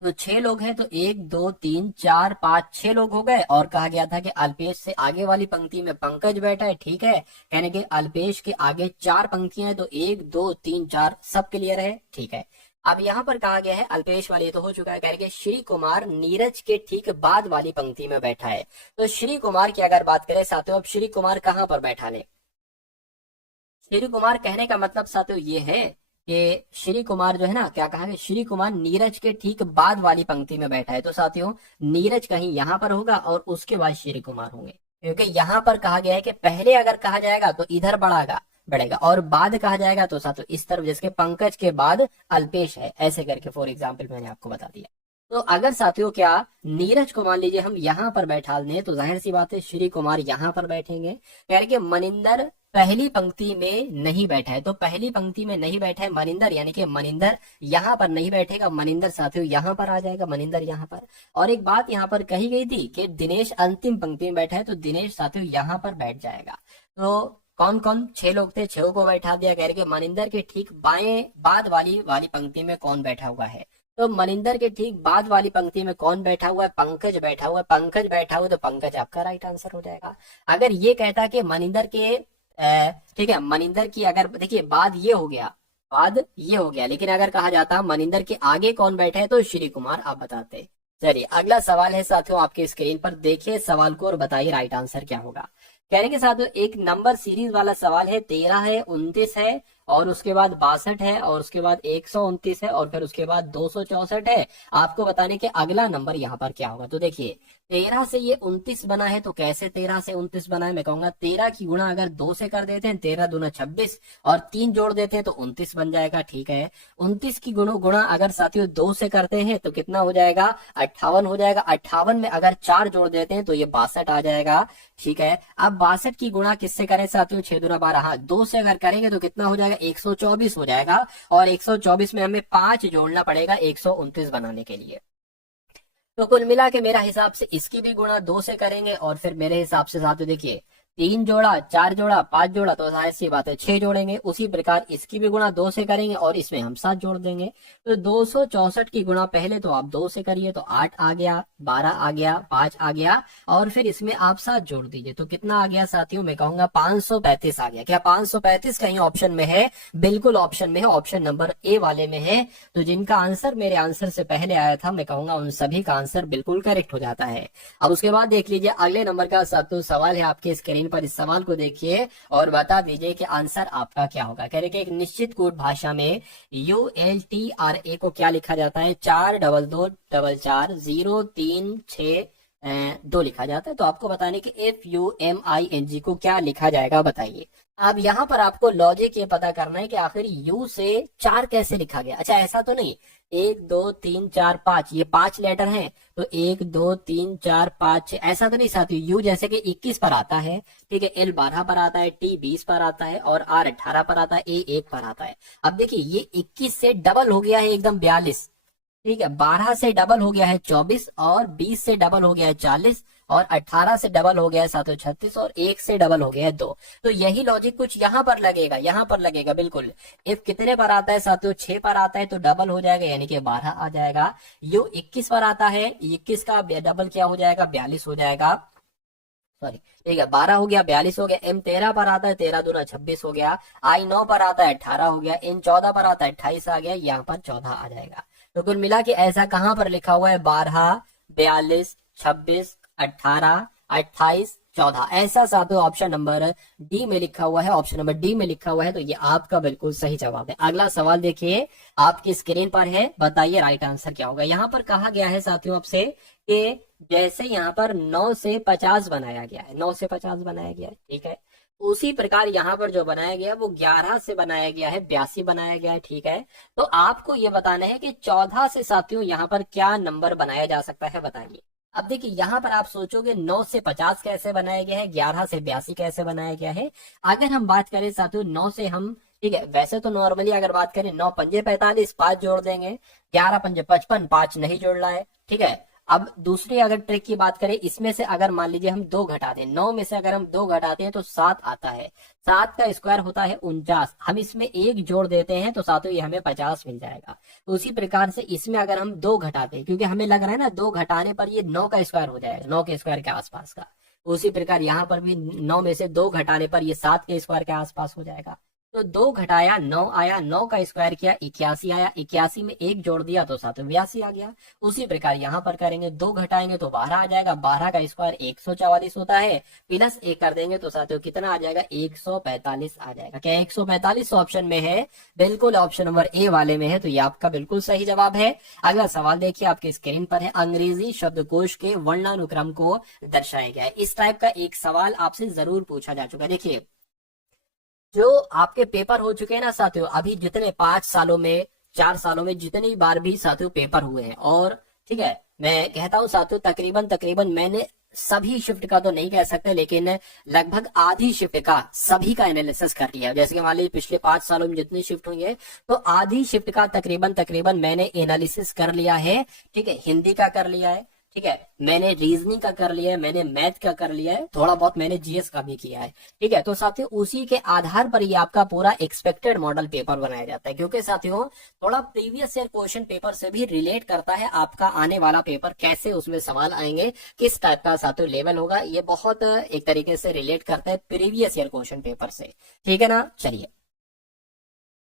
तो 6 लोग हैं, तो 1 2 3 4 5 6 लोग हो गए। और कहा गया था कि अल्पेश से आगे वाली पंक्ति में पंकज बैठा है। ठीक है, यानी कि अल्पेश के आगे 4 पंक्तियां हैं, तो 1 2 3 4 सब क्लियर है। ठीक है, अब यहाँ पर कहा गया है अल्पेश वाली तो हो चुका है, कह रहे श्री कुमार नीरज के ठीक बाद वाली पंक्ति में बैठा है। तो श्री कुमार की अगर बात करें साथियों, अब श्री कुमार कहाँ पर बैठा ले, श्री कुमार कहने का मतलब साथियों ये है कि श्री कुमार जो है ना, क्या कहा है, श्री कुमार नीरज के ठीक बाद वाली पंक्ति में बैठा है। तो साथियों नीरज कहीं यहाँ पर होगा और उसके बाद श्री कुमार होंगे, क्योंकि यहाँ पर कहा गया है कि पहले अगर कहा जाएगा तो इधर बढ़ेगा और बाद कहा जाएगा तो साथियों इस तरफ, जैसे पंकज के बाद अल्पेश है, ऐसे करके फॉर एग्जाम्पल मैंने आपको बता दिया। तो अगर साथियों क्या नीरज को मान लीजिए हम यहाँ पर बैठा दें, तो जाहिर सी बात है श्री कुमार यहाँ पर बैठेंगे। कह रहे कि मनिंदर पहली पंक्ति में नहीं बैठा है, तो पहली पंक्ति में नहीं बैठा है मनिंदर, यानी कि मनिंदर यहाँ पर नहीं बैठेगा, मनिंदर साथियों यहाँ पर आ जाएगा, मनिंदर यहाँ पर। और एक बात यहाँ पर कही गई थी कि दिनेश अंतिम पंक्ति में बैठा है, तो दिनेश साथियों यहाँ पर बैठ जाएगा। तो कौन कौन 6 लोग थे, 6 को बैठा दिया। कह रहे कि मनिंदर के ठीक बाएं बाद वाली पंक्ति में कौन बैठा हुआ है, तो मनिंदर के ठीक बाद वाली पंक्ति में कौन बैठा हुआ है, पंकज बैठा हुआ है। पंकज बैठा हुआ है तो पंकज आपका राइट आंसर हो जाएगा। अगर ये कहता कि मनिंदर के ठीक है, मनिंदर की अगर देखिए बाद ये हो गया, लेकिन अगर कहा जाता मनिंदर के आगे कौन बैठा है, तो श्री कुमार आप बताते। चलिए अगला सवाल है साथियों आपके स्क्रीन पर, देखिए सवाल को और बताइए राइट आंसर क्या होगा। कहने के साथियों एक नंबर सीरीज वाला सवाल है, 13 है, 29 है और उसके बाद 62 है और उसके बाद 129 है और फिर उसके बाद 264 है। आपको बताने के अगला नंबर यहाँ पर क्या होगा। तो देखिए 13 से ये 29 बना है, तो कैसे 13 से 29 बना है, मैं कहूंगा 13 की गुणा अगर 2 से कर देते हैं, 13 दूना 26 और 3 जोड़ देते हैं तो 29 बन जाएगा। ठीक है, 29 की गुणा अगर साथियों 2 से करते हैं तो कितना हो जाएगा, 58 हो जाएगा। 58 में अगर 4 जोड़ देते हैं तो ये 62 आ जाएगा। ठीक है, अब 62 की गुणा किससे करें साथियों, 6 दूना 12, हाँ 2 से अगर करेंगे तो कितना हो जाएगा, 124 हो जाएगा। और 124 में हमें 5 जोड़ना पड़ेगा 129 बनाने के लिए। तो कुल मिला के मेरा हिसाब से इसकी भी गुणा 2 से करेंगे और फिर मेरे हिसाब से साथियों देखिए 3 जोड़ा, 4 जोड़ा, 5 जोड़ा, तो जाहिर सी बात है 6 जोड़ेंगे। उसी प्रकार इसकी भी गुणा 2 से करेंगे और इसमें हम 7 जोड़ देंगे। तो 264 की गुणा पहले तो आप 2 से करिए तो 8 आ गया, 12 आ गया, 5 आ गया और फिर इसमें आप 7 जोड़ दीजिए तो कितना आ गया साथियों, मैं कहूंगा 535 आ गया। क्या 535 कहीं ऑप्शन में है? बिल्कुल ऑप्शन में है, ऑप्शन नंबर ए वाले में है। तो जिनका आंसर मेरे आंसर से पहले आया था, मैं कहूंगा उन सभी का आंसर बिल्कुल करेक्ट हो जाता है। अब उसके बाद देख लीजिए अगले नंबर का साथियों सवाल है आपके स्क्रीन पर। इस सवाल को देखिए और बता दीजिए कि आंसर आपका क्या होगा। कह रहे कि एक निश्चित कोड भाषा में ULTRA को क्या लिखा जाता है, 422444036 2 लिखा जाता है। तो आपको बताने कि FUMING को क्या लिखा जाएगा बताइए। अब यहाँ पर आपको लॉजिक ये पता करना है कि आखिर U से 4 कैसे लिखा गया। अच्छा ऐसा तो नहीं 1 2 3 4 5 ये 5 लेटर हैं तो 1 2 3 4 5 ऐसा तो नहीं साथियों। U जैसे कि 21 पर आता है, ठीक है, L 12 पर आता है, T 20 पर आता है और R 18 पर आता है, A 1 पर आता है। अब देखिए ये 21 से डबल हो गया है एकदम 42, ठीक है, 12 से डबल हो गया है 24 और 20 से डबल हो गया है 40 और 18 से डबल हो गया है 736 और 1 से डबल हो गया है 2। तो यही लॉजिक कुछ यहाँ पर लगेगा, यहाँ पर लगेगा बिल्कुल। F कितने पर आता है साथियों, 6 पर आता है तो डबल हो जाएगा यानी कि 12 आ जाएगा। U 21 पर आता है, 21 का डबल क्या हो जाएगा, 42 हो जाएगा, सॉरी ठीक है 12 हो गया, 42 हो गया। M 13 पर आता है, 13 दूना 26 हो गया। I 9 पर आता है, 18 हो गया। N 14 पर आता है, 28 आ गया, यहाँ पर 14 आ जाएगा। तो कुल मिला के ऐसा कहां पर लिखा हुआ है, 12 42 26 18 28 14, ऐसा साथियों ऑप्शन नंबर डी में लिखा हुआ है, ऑप्शन नंबर डी में लिखा हुआ है। तो ये आपका बिल्कुल सही जवाब है। अगला सवाल देखिए आपकी स्क्रीन पर है, बताइए राइट आंसर क्या होगा। यहाँ पर कहा गया है साथियों आपसे कि जैसे यहाँ पर 9 से 50 बनाया गया है, 9 से 50 बनाया गया है, ठीक है, उसी प्रकार यहाँ पर जो बनाया गया वो 11 से बनाया गया है, 82 बनाया गया है, ठीक है। तो आपको ये बताना है कि 14 से साथियों यहाँ पर क्या नंबर बनाया जा सकता है, बताइए। अब देखिए यहाँ पर आप सोचोगे 9 से 50 कैसे बनाया गया है, 11 से 82 कैसे बनाया गया है। अगर हम बात करें साथियों 9 से हम, ठीक है, वैसे तो नॉर्मली अगर बात करें 9 पंजे 45 5 जोड़ देंगे, 11 पंजे 55 5 नहीं जोड़ना है, ठीक है। अब दूसरी अगर ट्रिक की बात करें, इसमें से अगर मान लीजिए हम 2 घटा दें, 9 में से अगर हम 2 घटाते हैं तो 7 आता है, 7 का स्क्वायर होता है 49, हम इसमें 1 जोड़ देते हैं तो साथियों ये हमें 50 मिल जाएगा। तो उसी प्रकार से इसमें अगर हम 2 घटाते हैं, क्योंकि हमें लग रहा है ना 2 घटाने पर ये 9 का स्क्वायर हो जाएगा, 9 के स्क्वायर के आसपास का। उसी प्रकार यहाँ पर भी 9 में से 2 घटाने पर ये 7 के स्क्वायर के आसपास हो जाएगा। तो 2 घटाया 9 आया, 9 का स्क्वायर किया 81 आया, 81 में 1 जोड़ दिया तो साथ 82 आ गया। उसी प्रकार यहाँ पर करेंगे 2 घटाएंगे तो 12 आ जाएगा, 12 का स्क्वायर 144 होता है, प्लस 1 कर देंगे तो साथियों कितना आ जाएगा, 145 आ जाएगा। क्या 145 ऑप्शन में है? बिल्कुल ऑप्शन नंबर ए वाले में है। तो ये आपका बिल्कुल सही जवाब है। अगला सवाल देखिए आपके स्क्रीन पर है, अंग्रेजी शब्दकोश के वर्णानुक्रम को दर्शाया गया है। इस टाइप का एक सवाल आपसे जरूर पूछा जा चुका है। देखिए जो आपके पेपर हो चुके हैं ना साथियों, अभी जितने 5 सालों में 4 सालों में जितनी बार भी साथियों पेपर हुए हैं, और ठीक है मैं कहता हूं साथियों तकरीबन मैंने सभी शिफ्ट का तो नहीं कह सकते, लेकिन लगभग आधी शिफ्ट का सभी का एनालिसिस कर लिया। जैसे कि मान लीजिए पिछले 5 सालों में जितनी शिफ्ट हुई है तो आधी शिफ्ट का तकरीबन मैंने एनालिसिस कर लिया है, ठीक है। हिंदी का कर लिया है, ठीक है, मैंने रीजनिंग का कर लिया है, मैंने मैथ का कर लिया है, थोड़ा बहुत मैंने जीएस का भी किया है, ठीक है। तो साथियों उसी के आधार पर ये आपका पूरा एक्सपेक्टेड मॉडल पेपर बनाया जाता है, क्योंकि साथियों थोड़ा प्रीवियस ईयर क्वेश्चन पेपर से भी रिलेट करता है आपका आने वाला पेपर, कैसे उसमें सवाल आएंगे, किस टाइप का साथियों लेवल होगा, ये बहुत एक तरीके से रिलेट करता है प्रीवियस ईयर क्वेश्चन पेपर से, ठीक है ना। चलिए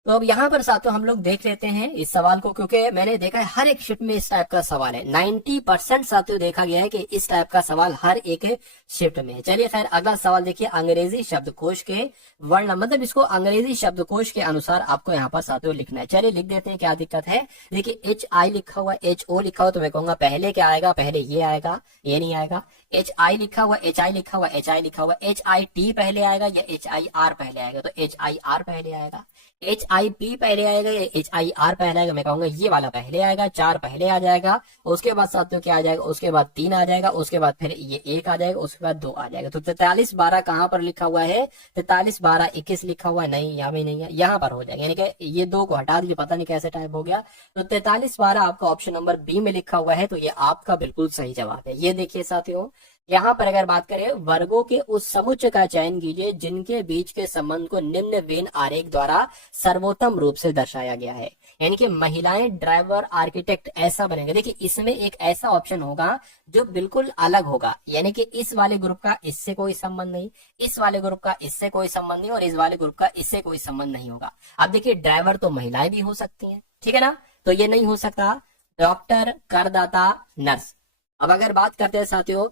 तो अब यहाँ पर साथियों हम लोग देख लेते हैं इस सवाल को, क्योंकि मैंने देखा है हर एक शिफ्ट में इस टाइप का सवाल है। 90% साथियों देखा गया है कि इस टाइप का सवाल हर एक शिफ्ट में है। चलिए खैर अगला सवाल देखिए, अंग्रेजी शब्दकोश के वर्ण, मतलब इसको अंग्रेजी शब्दकोश के अनुसार आपको यहाँ पर साथियों लिखना है। चलिए लिख देते हैं, क्या दिक्कत है। देखिए HI लिखा हुआ, HO लिखा हुआ, तो मैं कहूंगा पहले क्या आएगा, पहले ये आएगा, ये नहीं आएगा। HI लिखा हुआ, HI लिखा हुआ, HI लिखा हुआ, HIT पहले आएगा या HIR पहले आएगा, तो HIR पहले आएगा। HIP पहले आएगा या HIR पहले आएगा, मैं कहूंगा ये वाला पहले आएगा, 4 पहले आ जाएगा। उसके बाद साथियों क्या आ जाएगा, उसके बाद 3 आ जाएगा, उसके बाद फिर ये 1 आ जाएगा, उसके बाद 2 आ जाएगा। तो 43-12 कहाँ पर लिखा हुआ है, 43-12-21 लिखा हुआ है, नहीं यहाँ भी नहीं है, यहाँ पर हो जाएगा। यानी कि ये 2 को हटा दीजिए, पता नहीं कैसे टाइप हो गया। तो 43-12 आपका ऑप्शन नंबर बी में लिखा हुआ है, तो ये आपका बिल्कुल सही जवाब है। ये देखिए साथियों, यहाँ पर अगर बात करें, वर्गों के उस समुच्चय का चयन कीजिए जिनके बीच के संबंध को निम्न वेन आरेख द्वारा सर्वोत्तम रूप से दर्शाया गया है। यानी कि महिलाएं ड्राइवर आर्किटेक्ट ऐसा बनेगा। देखिए इसमें एक ऐसा ऑप्शन होगा जो बिल्कुल अलग होगा, यानी कि इस वाले ग्रुप का इससे कोई संबंध नहीं, इस वाले ग्रुप का इससे कोई संबंध नहीं, और इस वाले ग्रुप का इससे कोई संबंध नहीं होगा। अब देखिए ड्राइवर तो महिलाएं भी हो सकती हैं, ठीक है ना, तो ये नहीं हो सकता। डॉक्टर, करदाता, नर्स। अब अगर बात करते हैं साथियों,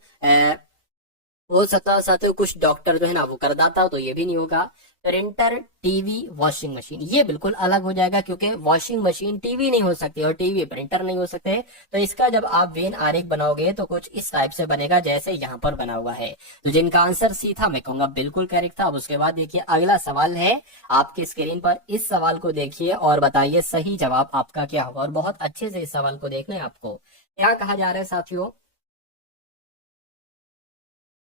हो सकता है साथियों कुछ डॉक्टर जो है ना वो करदाता हो, तो ये भी नहीं होगा। प्रिंटर, टीवी, वॉशिंग मशीन, ये बिल्कुल अलग हो जाएगा, क्योंकि वॉशिंग मशीन टीवी नहीं हो सकती और टीवी प्रिंटर नहीं हो सकते। तो इसका जब आप वेन आरेख बनाओगे तो कुछ इस टाइप से बनेगा जैसे यहाँ पर बना हुआ है। तो जिनका आंसर सी था, मैं कहूंगा बिल्कुल करेक्ट था। अब उसके बाद देखिए अगला सवाल है आपकी स्क्रीन पर, इस सवाल को देखिए और बताइए सही जवाब आपका क्या होगा। और बहुत अच्छे से इस सवाल को देखना है आपको। क्या कहा जा रहा है साथियों,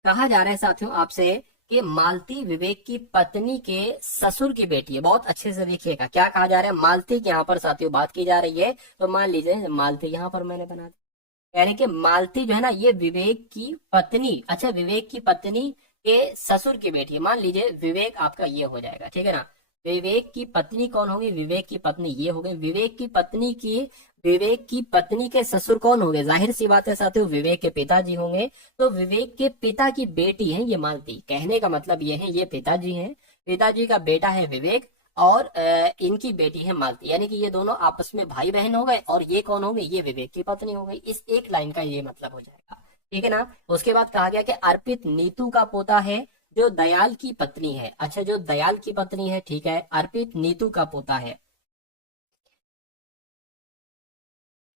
कहा जा रहा है साथियों आपसे कि मालती विवेक की पत्नी के ससुर की बेटी है। बहुत अच्छे से देखिएगा, क्या कहा जा रहा है, मालती की यहाँ पर साथियों बात की जा रही है। तो मान लीजिए मालती यहाँ पर मैंने बना दिया, यानी कि मालती जो है ना ये विवेक की पत्नी, अच्छा विवेक की पत्नी के ससुर की बेटी है। मान लीजिए विवेक आपका ये हो जाएगा, ठीक है ना। विवेक की पत्नी कौन होगी, विवेक की पत्नी ये हो गई। विवेक की पत्नी के ससुर कौन होंगे, जाहिर सी बात है साथियों विवेक के पिताजी होंगे। तो विवेक के पिता की बेटी है ये मालती। कहने का मतलब ये है, ये पिताजी हैं, पिताजी का बेटा है विवेक और इनकी बेटी है मालती, यानी कि ये दोनों आपस में भाई बहन हो गए। और ये कौन हो गई, ये विवेक की पत्नी हो गई। इस एक लाइन का ये मतलब हो जाएगा, ठीक है ना। उसके बाद कहा गया कि अर्पित नीतू का पोता है जो दयाल की पत्नी है। अच्छा जो दयाल की पत्नी है, ठीक है, अर्पित नीतू का पोता है।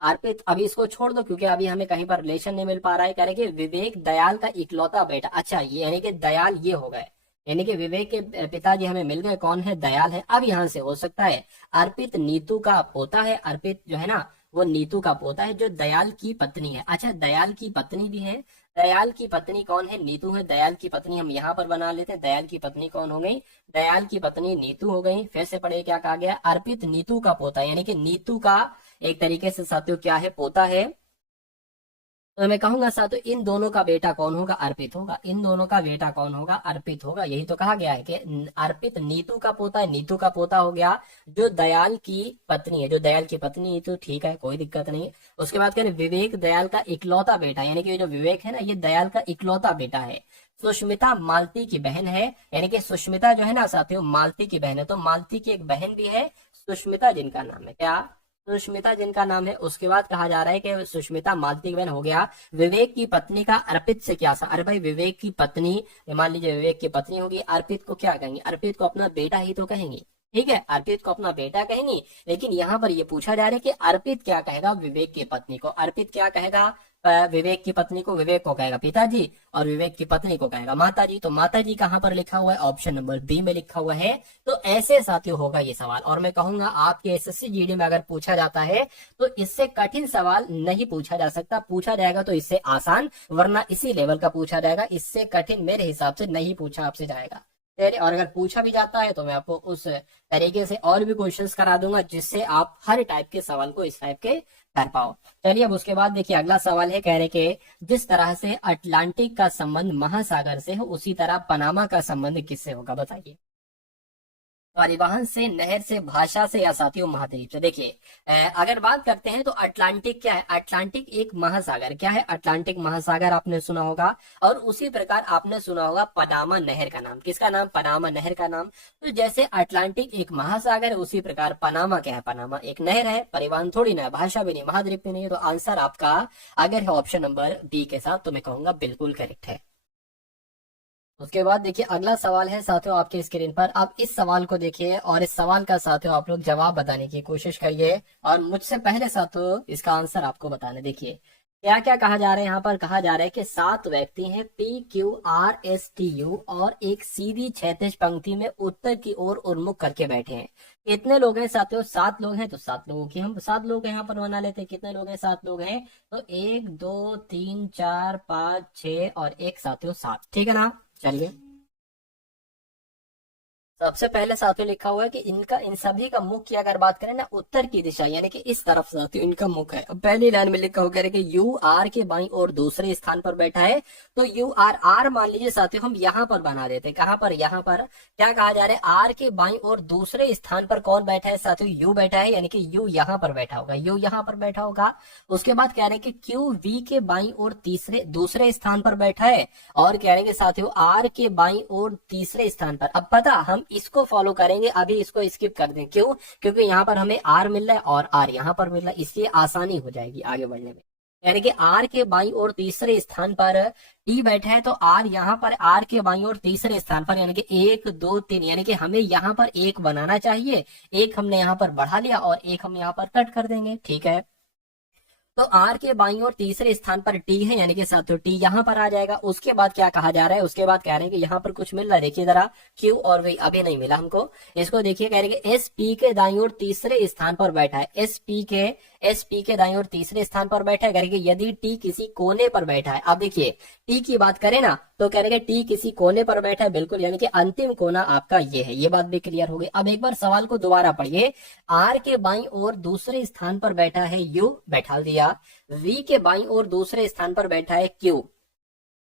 अर्पित अभी इसको छोड़ दो, क्योंकि अभी हमें कहीं पर रिलेशन नहीं मिल पा रहा है। कह रहे कि विवेक दयाल का इकलौता बेटा। अच्छा ये यानी कि दयाल ये हो गए, यानी कि विवेक के पिताजी हमें मिल गए, कौन है, दयाल है। अब यहाँ से हो सकता है अर्पित नीतू का पोता है, अर्पित जो है ना वो नीतू का पोता है जो दयाल की पत्नी है। अच्छा दयाल की पत्नी भी है, दयाल की पत्नी कौन है, नीतू है। दयाल की पत्नी हम यहाँ पर बना लेते हैं, दयाल की पत्नी कौन हो गई, दयाल की पत्नी नीतू हो गई। फिर से पढ़े क्या कहा गया, अर्पित नीतू का पोता, यानी कि नीतू का एक तरीके से साथियों क्या है, पोता है। तो मैं कहूंगा साथियों इन दोनों का बेटा कौन होगा, अर्पित होगा। इन दोनों का बेटा कौन होगा, अर्पित होगा। यही तो कहा गया है कि अर्पित नीतू का पोता है, नीतू का पोता हो गया जो दयाल की पत्नी है, जो दयाल की पत्नी नीतू, ठीक है कोई दिक्कत नहीं। उसके बाद कह रहे विवेक दयाल का इकलौता बेटा, यानी कि जो विवेक है ना ये दयाल का इकलौता बेटा है। सुष्मिता मालती की बहन है, यानी कि सुष्मिता जो है ना साथियों मालती की बहन है। तो मालती की एक बहन भी है सुष्मिता, जिनका नाम है क्या, सुष्मिता जिनका नाम है। उसके बाद कहा जा रहा है कि सुष्मिता मालती की बहन हो गया। विवेक की पत्नी का अर्पित से क्या सा, अरे भाई विवेक की पत्नी, मान लीजिए विवेक की पत्नी होगी, अर्पित को क्या कहेंगे, अर्पित को अपना बेटा ही तो कहेंगे, ठीक है, अर्पित को अपना बेटा कहेंगी। लेकिन यहाँ पर ये पूछा जा रहा है कि अर्पित क्या कहेगा विवेक की पत्नी को, अर्पित क्या कहेगा विवेक की पत्नी को, विवेक को कहेगा पिताजी और विवेक की पत्नी को कहेगा माताजी। तो माताजी कहाँ पर लिखा हुआ है, ऑप्शन नंबर बी में लिखा हुआ है। तो ऐसे साथियों होगा ये सवाल। और मैं कहूंगा आपके एसएससी जीडी में अगर पूछा जाता है तो इससे कठिन सवाल नहीं पूछा जा सकता, पूछा जाएगा तो इससे आसान, वरना इसी लेवल का पूछा जाएगा, इससे कठिन मेरे हिसाब से नहीं पूछा आपसे जाएगा। और अगर पूछा भी जाता है तो मैं आपको उस तरीके से और भी क्वेश्चंस करा दूंगा जिससे आप हर टाइप के सवाल को इस टाइप के कर पाओ। चलिए अब उसके बाद देखिए अगला सवाल है, कह रहे कि जिस तरह से अटलांटिक का संबंध महासागर से हो उसी तरह पनामा का संबंध किससे होगा, बताइए। परिवहन से, नहर से, भाषा से, या साथियों महाद्वीप से। देखिए अगर बात करते हैं तो अटलांटिक क्या है, अटलांटिक एक महासागर, क्या है, अटलांटिक महासागर आपने सुना होगा। और उसी प्रकार आपने सुना होगा पनामा नहर का नाम, किसका नाम, पनामा नहर का नाम। तो जैसे अटलांटिक एक महासागर है, उसी प्रकार पनामा क्या है, पनामा एक नहर है। परिवहन थोड़ी ना है, भाषा भी नहीं, महाद्वीप भी नहीं है। तो आंसर आपका अगर है ऑप्शन नंबर बी के साथ, तो मैं कहूंगा बिल्कुल करेक्ट है। उसके बाद देखिए अगला सवाल है साथियों आपके स्क्रीन पर। आप इस सवाल को देखिए और इस सवाल का साथियों आप लोग जवाब बताने की कोशिश करिए, और मुझसे पहले साथियों इसका आंसर आपको बताने। देखिए क्या क्या कहा जा रहा है यहाँ पर, कहा जा रहा है कि 7 व्यक्ति हैं PQRSTU और एक सीधी क्षैतिज पंक्ति में उत्तर की ओर उन्मुख करके बैठे हैं। कितने लोग हैं साथियों, 7 लोग हैं। तो 7 लोगों की हम 7 लोग यहाँ पर बना लेते हैं। कितने लोग हैं, 7 लोग हैं। तो 1 2 3 4 5 6 और एक साथियों 7, ठीक है ना। चलिए सबसे पहले साथियों लिखा हुआ है कि इनका, इन सभी का मुख की अगर बात करें ना, उत्तर की दिशा यानी कि इस तरफ साथियों इनका मुख है। अब पहली लाइन में लिखा हुआ है कि यू आर के बाईं और दूसरे स्थान पर बैठा है। तो यू आर, आर मान लीजिए साथियों हम यहाँ पर बना देते हैं। कहाँ पर, यहाँ पर। क्या कहा जा रहा है, आर के बाईं और दूसरे स्थान पर कौन बैठा है साथियों, यू बैठा है, यानी कि यू यहाँ पर बैठा होगा, यू यहाँ पर बैठा होगा। उसके बाद कह रहे हैं कि क्यू वी के बाईं और दूसरे स्थान पर बैठा है। और कह रहे हैं कि साथियों आर के बाईं और तीसरे स्थान पर। अब पता हम इसको फॉलो करेंगे, अभी इसको स्किप कर दें। क्यों, क्योंकि यहाँ पर हमें आर मिल रहा है और आर यहाँ पर मिल रहा है, इसलिए आसानी हो जाएगी आगे बढ़ने में। यानी कि आर के बाईं और तीसरे स्थान पर टी बैठा है, तो आर यहाँ पर, आर के बाईं और तीसरे स्थान पर, यानी कि 1 2 3, यानी कि हमें यहाँ पर एक बनाना चाहिए। एक हमने यहाँ पर बढ़ा लिया और एक हम यहाँ पर कट कर देंगे, ठीक है। तो आर के बाईं और तीसरे स्थान पर टी है, यानी कि साथियों टी यहाँ पर आ जाएगा। उसके बाद क्या कहा जा रहा है, उसके बाद कह रहे हैं कि यहाँ पर कुछ मिल रहा है, देखिए जरा, क्यू और वी अभी नहीं मिला हमको। इसको देखिए, कह रहे हैं कि एस पी के दाईं और तीसरे स्थान पर बैठा है। एस पी के दाईं और तीसरे स्थान पर बैठा है। कह रहे हैं कि यदि टी किसी कोने पर बैठा है। अब देखिए टी की बात करें ना, तो कह रहे हैं कि टी किसी कोने पर बैठा है, बिल्कुल, यानी कि अंतिम कोना आपका ये है। ये बात भी क्लियर हो गई। अब एक बार सवाल को दोबारा पढ़िए। आर के बाईं और दूसरे स्थान पर बैठा है यू, बैठा दिया। वी के बाईं और दूसरे स्थान पर बैठा है क्यू,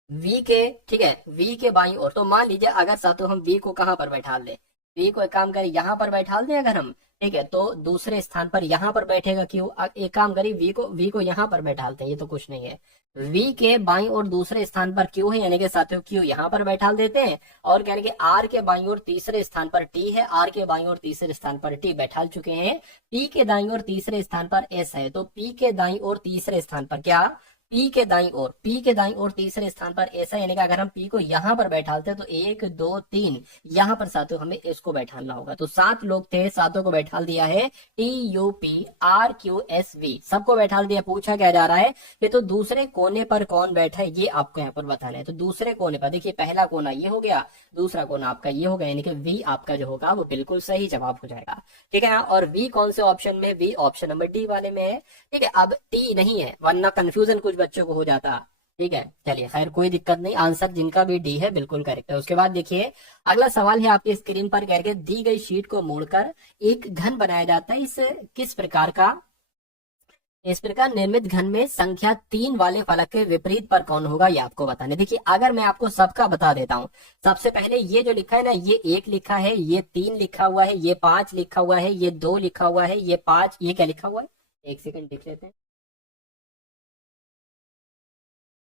वी के, ठीक है, वी के बाईं ओर। तो मान लीजिए अगर साथियों हम वी को कहां पर बैठा दें, वी को एक काम करें यहाँ पर बैठा दें अगर हम, ठीक है, तो दूसरे स्थान पर यहाँ पर बैठेगा क्यू। एक काम करिए, वी को यहाँ पर बैठालते हैं, ये तो कुछ नहीं है। वी के बाईं और दूसरे स्थान पर क्यू है, यानी कि साथियों क्यू यहाँ पर बैठाल देते हैं। और कहने के आर के बाईं और तीसरे स्थान पर टी है, आर के बाईं और तीसरे स्थान पर टी बैठाल चुके हैं। पी के दाईं और तीसरे स्थान पर एस है, तो पी के दाईं और तीसरे स्थान पर क्या, पी के दाईं ओर तीसरे स्थान पर ऐसा, यानी कि अगर हम पी को यहाँ पर बैठाते हैं तो 1 2 3 यहाँ पर साथियों हमें इसको बैठाना होगा। तो 7 लोग थे, 7 को बैठाल दिया है। TUPRQSV सबको बैठाल दिया। पूछा क्या जा रहा है कि तो दूसरे कोने पर कौन बैठा है, ये आपको यहाँ पर बताना है। तो दूसरे कोने पर देखिए, पहला कोना ये हो गया, दूसरा कोना आपका ये हो गया, यानी कि वी आपका जो होगा वो बिल्कुल सही जवाब हो जाएगा, ठीक है ना। और वी कौन से ऑप्शन में, वी ऑप्शन नंबर डी वाले में है, ठीक है। अब टी नहीं है, वरना कंफ्यूजन कुछ बच्चों को हो जाता, ठीक है। चलिए खैर कोई दिक्कत नहीं, आंसर जिनका भी डी है बिल्कुल करेक्ट है। उसके बाद देखिए अगला सवाल है आपकी स्क्रीन पर, कह के दी गई शीट को मोड़कर एक घन बनाया जाता है। इस किस प्रकार का, इस प्रकार निर्मित घन में संख्या 3 वाले फलक के विपरीत पर कौन होगा, ये आपको बताने। देखिए अगर मैं आपको सबका बता देता हूं, सबसे पहले ये जो लिखा है ना, ये 1 लिखा है, ये 3 लिखा हुआ है, ये 5 लिखा हुआ है, ये 2 लिखा हुआ है, ये 5, ये क्या लिखा हुआ है, एक सेकंड देख लेते हैं।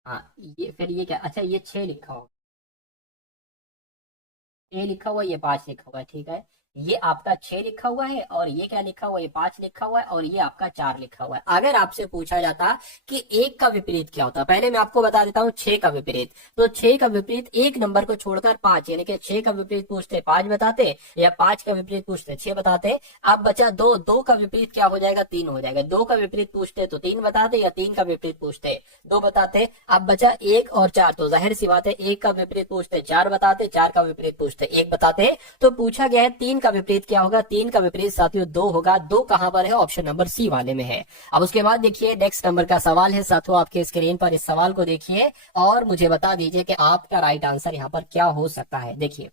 हाँ ये फिर ये क्या, अच्छा ये 6 लिखा हुआ, ये लिखा हुआ, ये 5 लिखा हुआ है, ठीक है। ये आपका 6 लिखा हुआ है, और ये क्या लिखा हुआ है, ये 5 लिखा हुआ है, और ये आपका 4 लिखा हुआ है। अगर आपसे पूछा जाता कि 1 का विपरीत क्या होता, पहले मैं आपको बता देता हूँ 6 का विपरीत। तो 6 का विपरीत एक नंबर को छोड़कर 5, यानी कि 6 का विपरीत पूछते 5 बताते, या 5 का विपरीत पूछते 6 बताते। अब बचा 2, 2 का विपरीत क्या हो जाएगा, 3 हो जाएगा। 2 का विपरीत पूछते तो 3 बताते, या 3 का विपरीत पूछते 2 बताते। अब बचा 1 और 4, तो जाहिर सी बात है 1 का विपरीत पूछते 4 बताते, 4 का विपरीत पूछते 1 बताते। तो पूछा गया है 3 का विपरीत क्या होगा, 3 का विपरीत साथियों 2 होगा। 2 कहां पर है, ऑप्शन नंबर सी वाले में है। अब उसके बाद देखिए नेक्स्ट नंबर का सवाल है साथियों आपके स्क्रीन पर, इस सवाल को देखिए और मुझे बता दीजिए कि आपका राइट आंसर यहाँ पर क्या हो सकता है। देखिए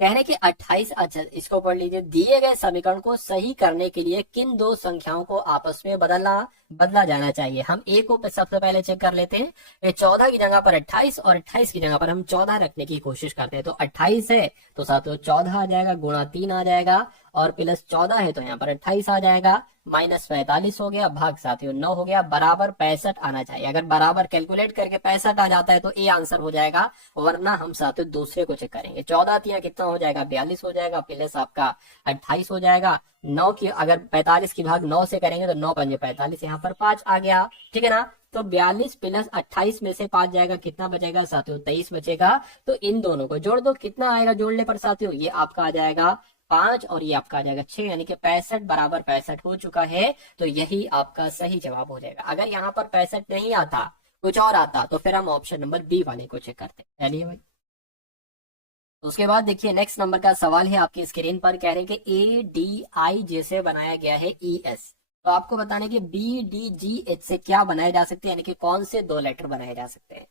कहने की 28, अच्छा इसको पढ़ लीजिए। दिए गए समीकरण को सही करने के लिए किन दो संख्याओं को आपस में बदलना बदला जाना चाहिए। हम ए को सबसे पहले चेक कर लेते हैं। ये 14 की जगह पर 28 और 28 की जगह पर हम 14 रखने की कोशिश करते हैं। तो 28 है तो साथियों 14 आ जाएगा, गुणा 3 आ जाएगा और प्लस 14 है तो यहाँ पर 28 आ जाएगा, माइनस 45 हो गया, भाग साथियों 9 हो गया, बराबर 65 आना चाहिए। अगर बराबर कैलकुलेट करके 65 आ जाता है तो ए आंसर हो जाएगा, वरना हम साथियों दूसरे को चेक करेंगे। 14 तिया कितना हो जाएगा, 42 हो जाएगा, प्लस आपका 28 हो जाएगा। 9 की अगर 45 की भाग 9 से करेंगे तो 9 पंजे 45, यहाँ पर 5 आ गया, ठीक है ना। तो 42 प्लस 28 में से 5 जाएगा, कितना बचेगा साथियों, 23 बचेगा। तो इन दोनों को जोड़ दो, कितना आएगा जोड़ने पर साथियों, ये आपका आ जाएगा 5 और ये आपका आ जाएगा 6, यानी कि 65 बराबर 65 हो चुका है। तो यही आपका सही जवाब हो जाएगा। अगर यहाँ पर 65 नहीं आता, कुछ और आता, तो फिर हम ऑप्शन नंबर बी वाले को चेक करते हैं। चलिए भाई, उसके बाद देखिए नेक्स्ट नंबर का सवाल है आपकी स्क्रीन पर, कह रहे हैं कि ए डी आई जैसे बनाया गया है ई एस, तो आपको बताना है कि बी डी जी एच से क्या बनाए जा सकते हैं, यानी कि कौन से दो लेटर बनाए जा सकते हैं।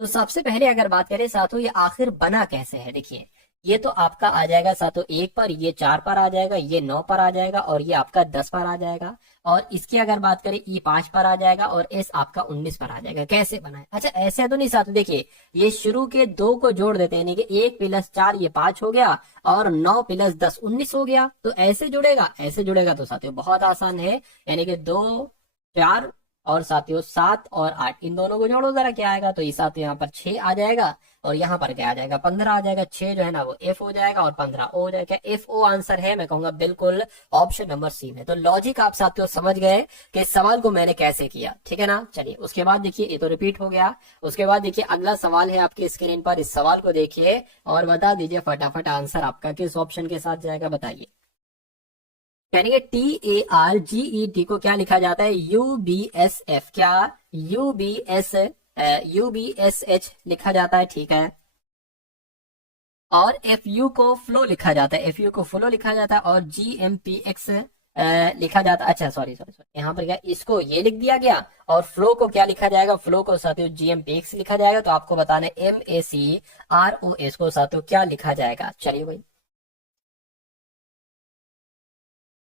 तो सबसे पहले अगर बात करें साथियों, ये आखिर बना कैसे है, देखिए ये तो आपका आ जाएगा साथियों 1 पर, ये 4 पर आ जाएगा, ये 9 पर आ जाएगा और ये आपका 10 पर आ जाएगा। और इसकी अगर बात करें ई 5 पर आ जाएगा और एस आपका 19 पर आ जाएगा। कैसे बना है, अच्छा ऐसे तो नहीं साथियों, देखिए ये शुरू के दो को जोड़ देते हैं, यानी कि 1 प्लस 4 ये 5 हो गया और 9 प्लस 10 19 हो गया। तो ऐसे जुड़ेगा, ऐसे जुड़ेगा तो साथियों बहुत आसान है, यानी कि 2 4 और साथियों 7 और 8, इन दोनों को जोड़ो जरा, क्या आएगा, तो ये साथियों यहाँ पर 6 आ जाएगा और यहाँ पर क्या आ जाएगा, 15 आ जाएगा। 6 जो है ना वो एफ हो जाएगा और 15 ओ हो जाएगा। एफ ओ आंसर है, मैं कहूंगा बिल्कुल ऑप्शन नंबर सी में। तो लॉजिक आप साथियों समझ गए कि इस सवाल को मैंने कैसे किया, ठीक है ना। चलिए उसके बाद देखिए, ये तो रिपीट हो गया। उसके बाद देखिए अगला सवाल है आपकी स्क्रीन पर, इस सवाल को देखिए और बता दीजिए फटाफट आंसर आपका किस ऑप्शन के साथ जाएगा, बताइए। यानी TARGET को क्या लिखा जाता है, UBSF, क्या UBSH लिखा जाता है, ठीक है। और FU को फ्लो लिखा जाता है, FU को फ्लो लिखा जाता है और GMPX लिखा जाता है। अच्छा सॉरी सॉरी सॉरी, यहाँ पर क्या इसको ये लिख दिया गया और फ्लो को क्या लिखा जाएगा, फ्लो को साथियों GMPX लिखा जाएगा। तो आपको बताना है MACROS को साथियों क्या लिखा जाएगा। चलिए भाई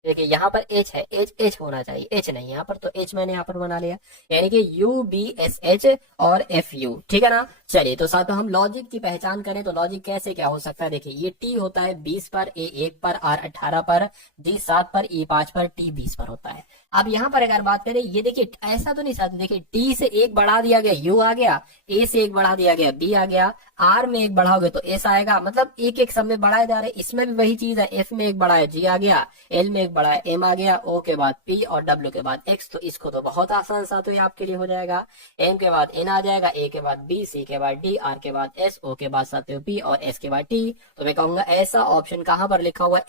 देखिए यहाँ पर एच है, एच एच होना चाहिए, एच नहीं यहाँ पर, तो एच मैंने यहाँ पर बना लिया, यानी कि UBSH और FU, ठीक है ना। चलिए तो साथ हम लॉजिक की पहचान करें तो लॉजिक कैसे क्या हो सकता है, देखिए ये टी होता है 20 पर, ए 1 पर, आर 18 पर, डी 7 पर, ई 5 पर, टी 20 पर होता है। अब यहाँ पर अगर बात करें, ये देखिए ऐसा तो नहीं साथ, देखिए टी से एक बढ़ा दिया गया यू आ गया, ए से एक बढ़ा दिया गया बी आ गया, आर में एक बढ़ाओगे तो एस आएगा, मतलब एक एक सब में बढ़ाए जा रहे। इसमें भी वही चीज है, एफ में एक बढ़ा है जी आ गया, एल में एक बढ़ा है एम आ गया, ओ के बाद पी और डब्ल्यू के बाद एक्स। तो इसको तो बहुत आसान सा तो ये आपके लिए हो जाएगा। एम के बाद एन आ जाएगा, ए के बाद बी, सी के बाद डी, आर के बाद एस, ओ के बाद साथियों पी और एस के बाद टी। तो मैं कहूंगा ऐसा ऑप्शन कहां पर लिखा हुआ है,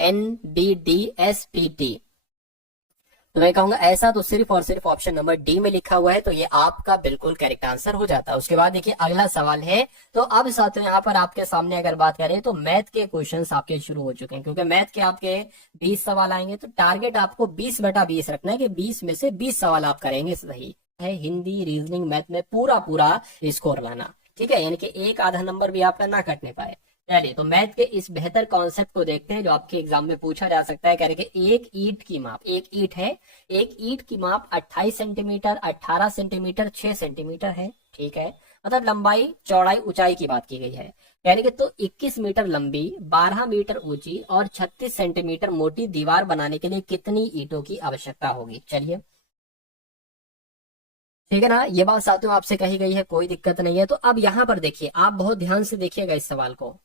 NBDSPT। तो मैं कहूंगा ऐसा तो सिर्फ और सिर्फ ऑप्शन नंबर डी में लिखा हुआ है, तो ये आपका बिल्कुल करेक्ट आंसर हो जाता है। उसके बाद देखिए अगला सवाल है, तो अब साथियों यहाँ पर आपके सामने अगर बात करें तो मैथ के क्वेश्चंस आपके शुरू हो चुके हैं, क्योंकि मैथ के आपके 20 सवाल आएंगे। तो टारगेट आपको 20/20 रखना है कि 20 में से 20 सवाल आप करेंगे, सही है। हिंदी, रीजनिंग, मैथ में पूरा पूरा स्कोर लाना, ठीक है, यानी कि एक आधा नंबर भी आपका ना कटने पाए। चलिए तो मैथ के इस बेहतर कॉन्सेप्ट को देखते हैं जो आपके एग्जाम में पूछा जा सकता है। कह रहे कि एक ईंट की माप, एक ईंट है, एक ईंट की माप 28 सेंटीमीटर, 18 सेंटीमीटर, 6 सेंटीमीटर है, ठीक है। मतलब लंबाई, चौड़ाई, ऊंचाई की बात की गई है। यानी कि तो 21 मीटर लंबी, 12 मीटर ऊंची और 36 सेंटीमीटर मोटी दीवार बनाने के लिए कितनी ईंटों की आवश्यकता होगी। चलिए ठीक है ना, ये बात साथियों आपसे कही गई है, कोई दिक्कत नहीं है। तो अब यहाँ पर देखिए, आप बहुत ध्यान से देखिएगा इस सवाल को।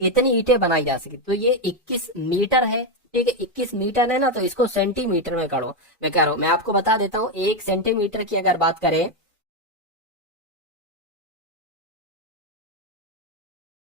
इतनी ईंटें बनाई जा सके, तो ये 21 मीटर है, ठीक है। 21 मीटर है ना, तो इसको सेंटीमीटर में करो। मैं कह रहा हूं, मैं आपको बता देता हूं, 1 सेंटीमीटर की अगर बात करें,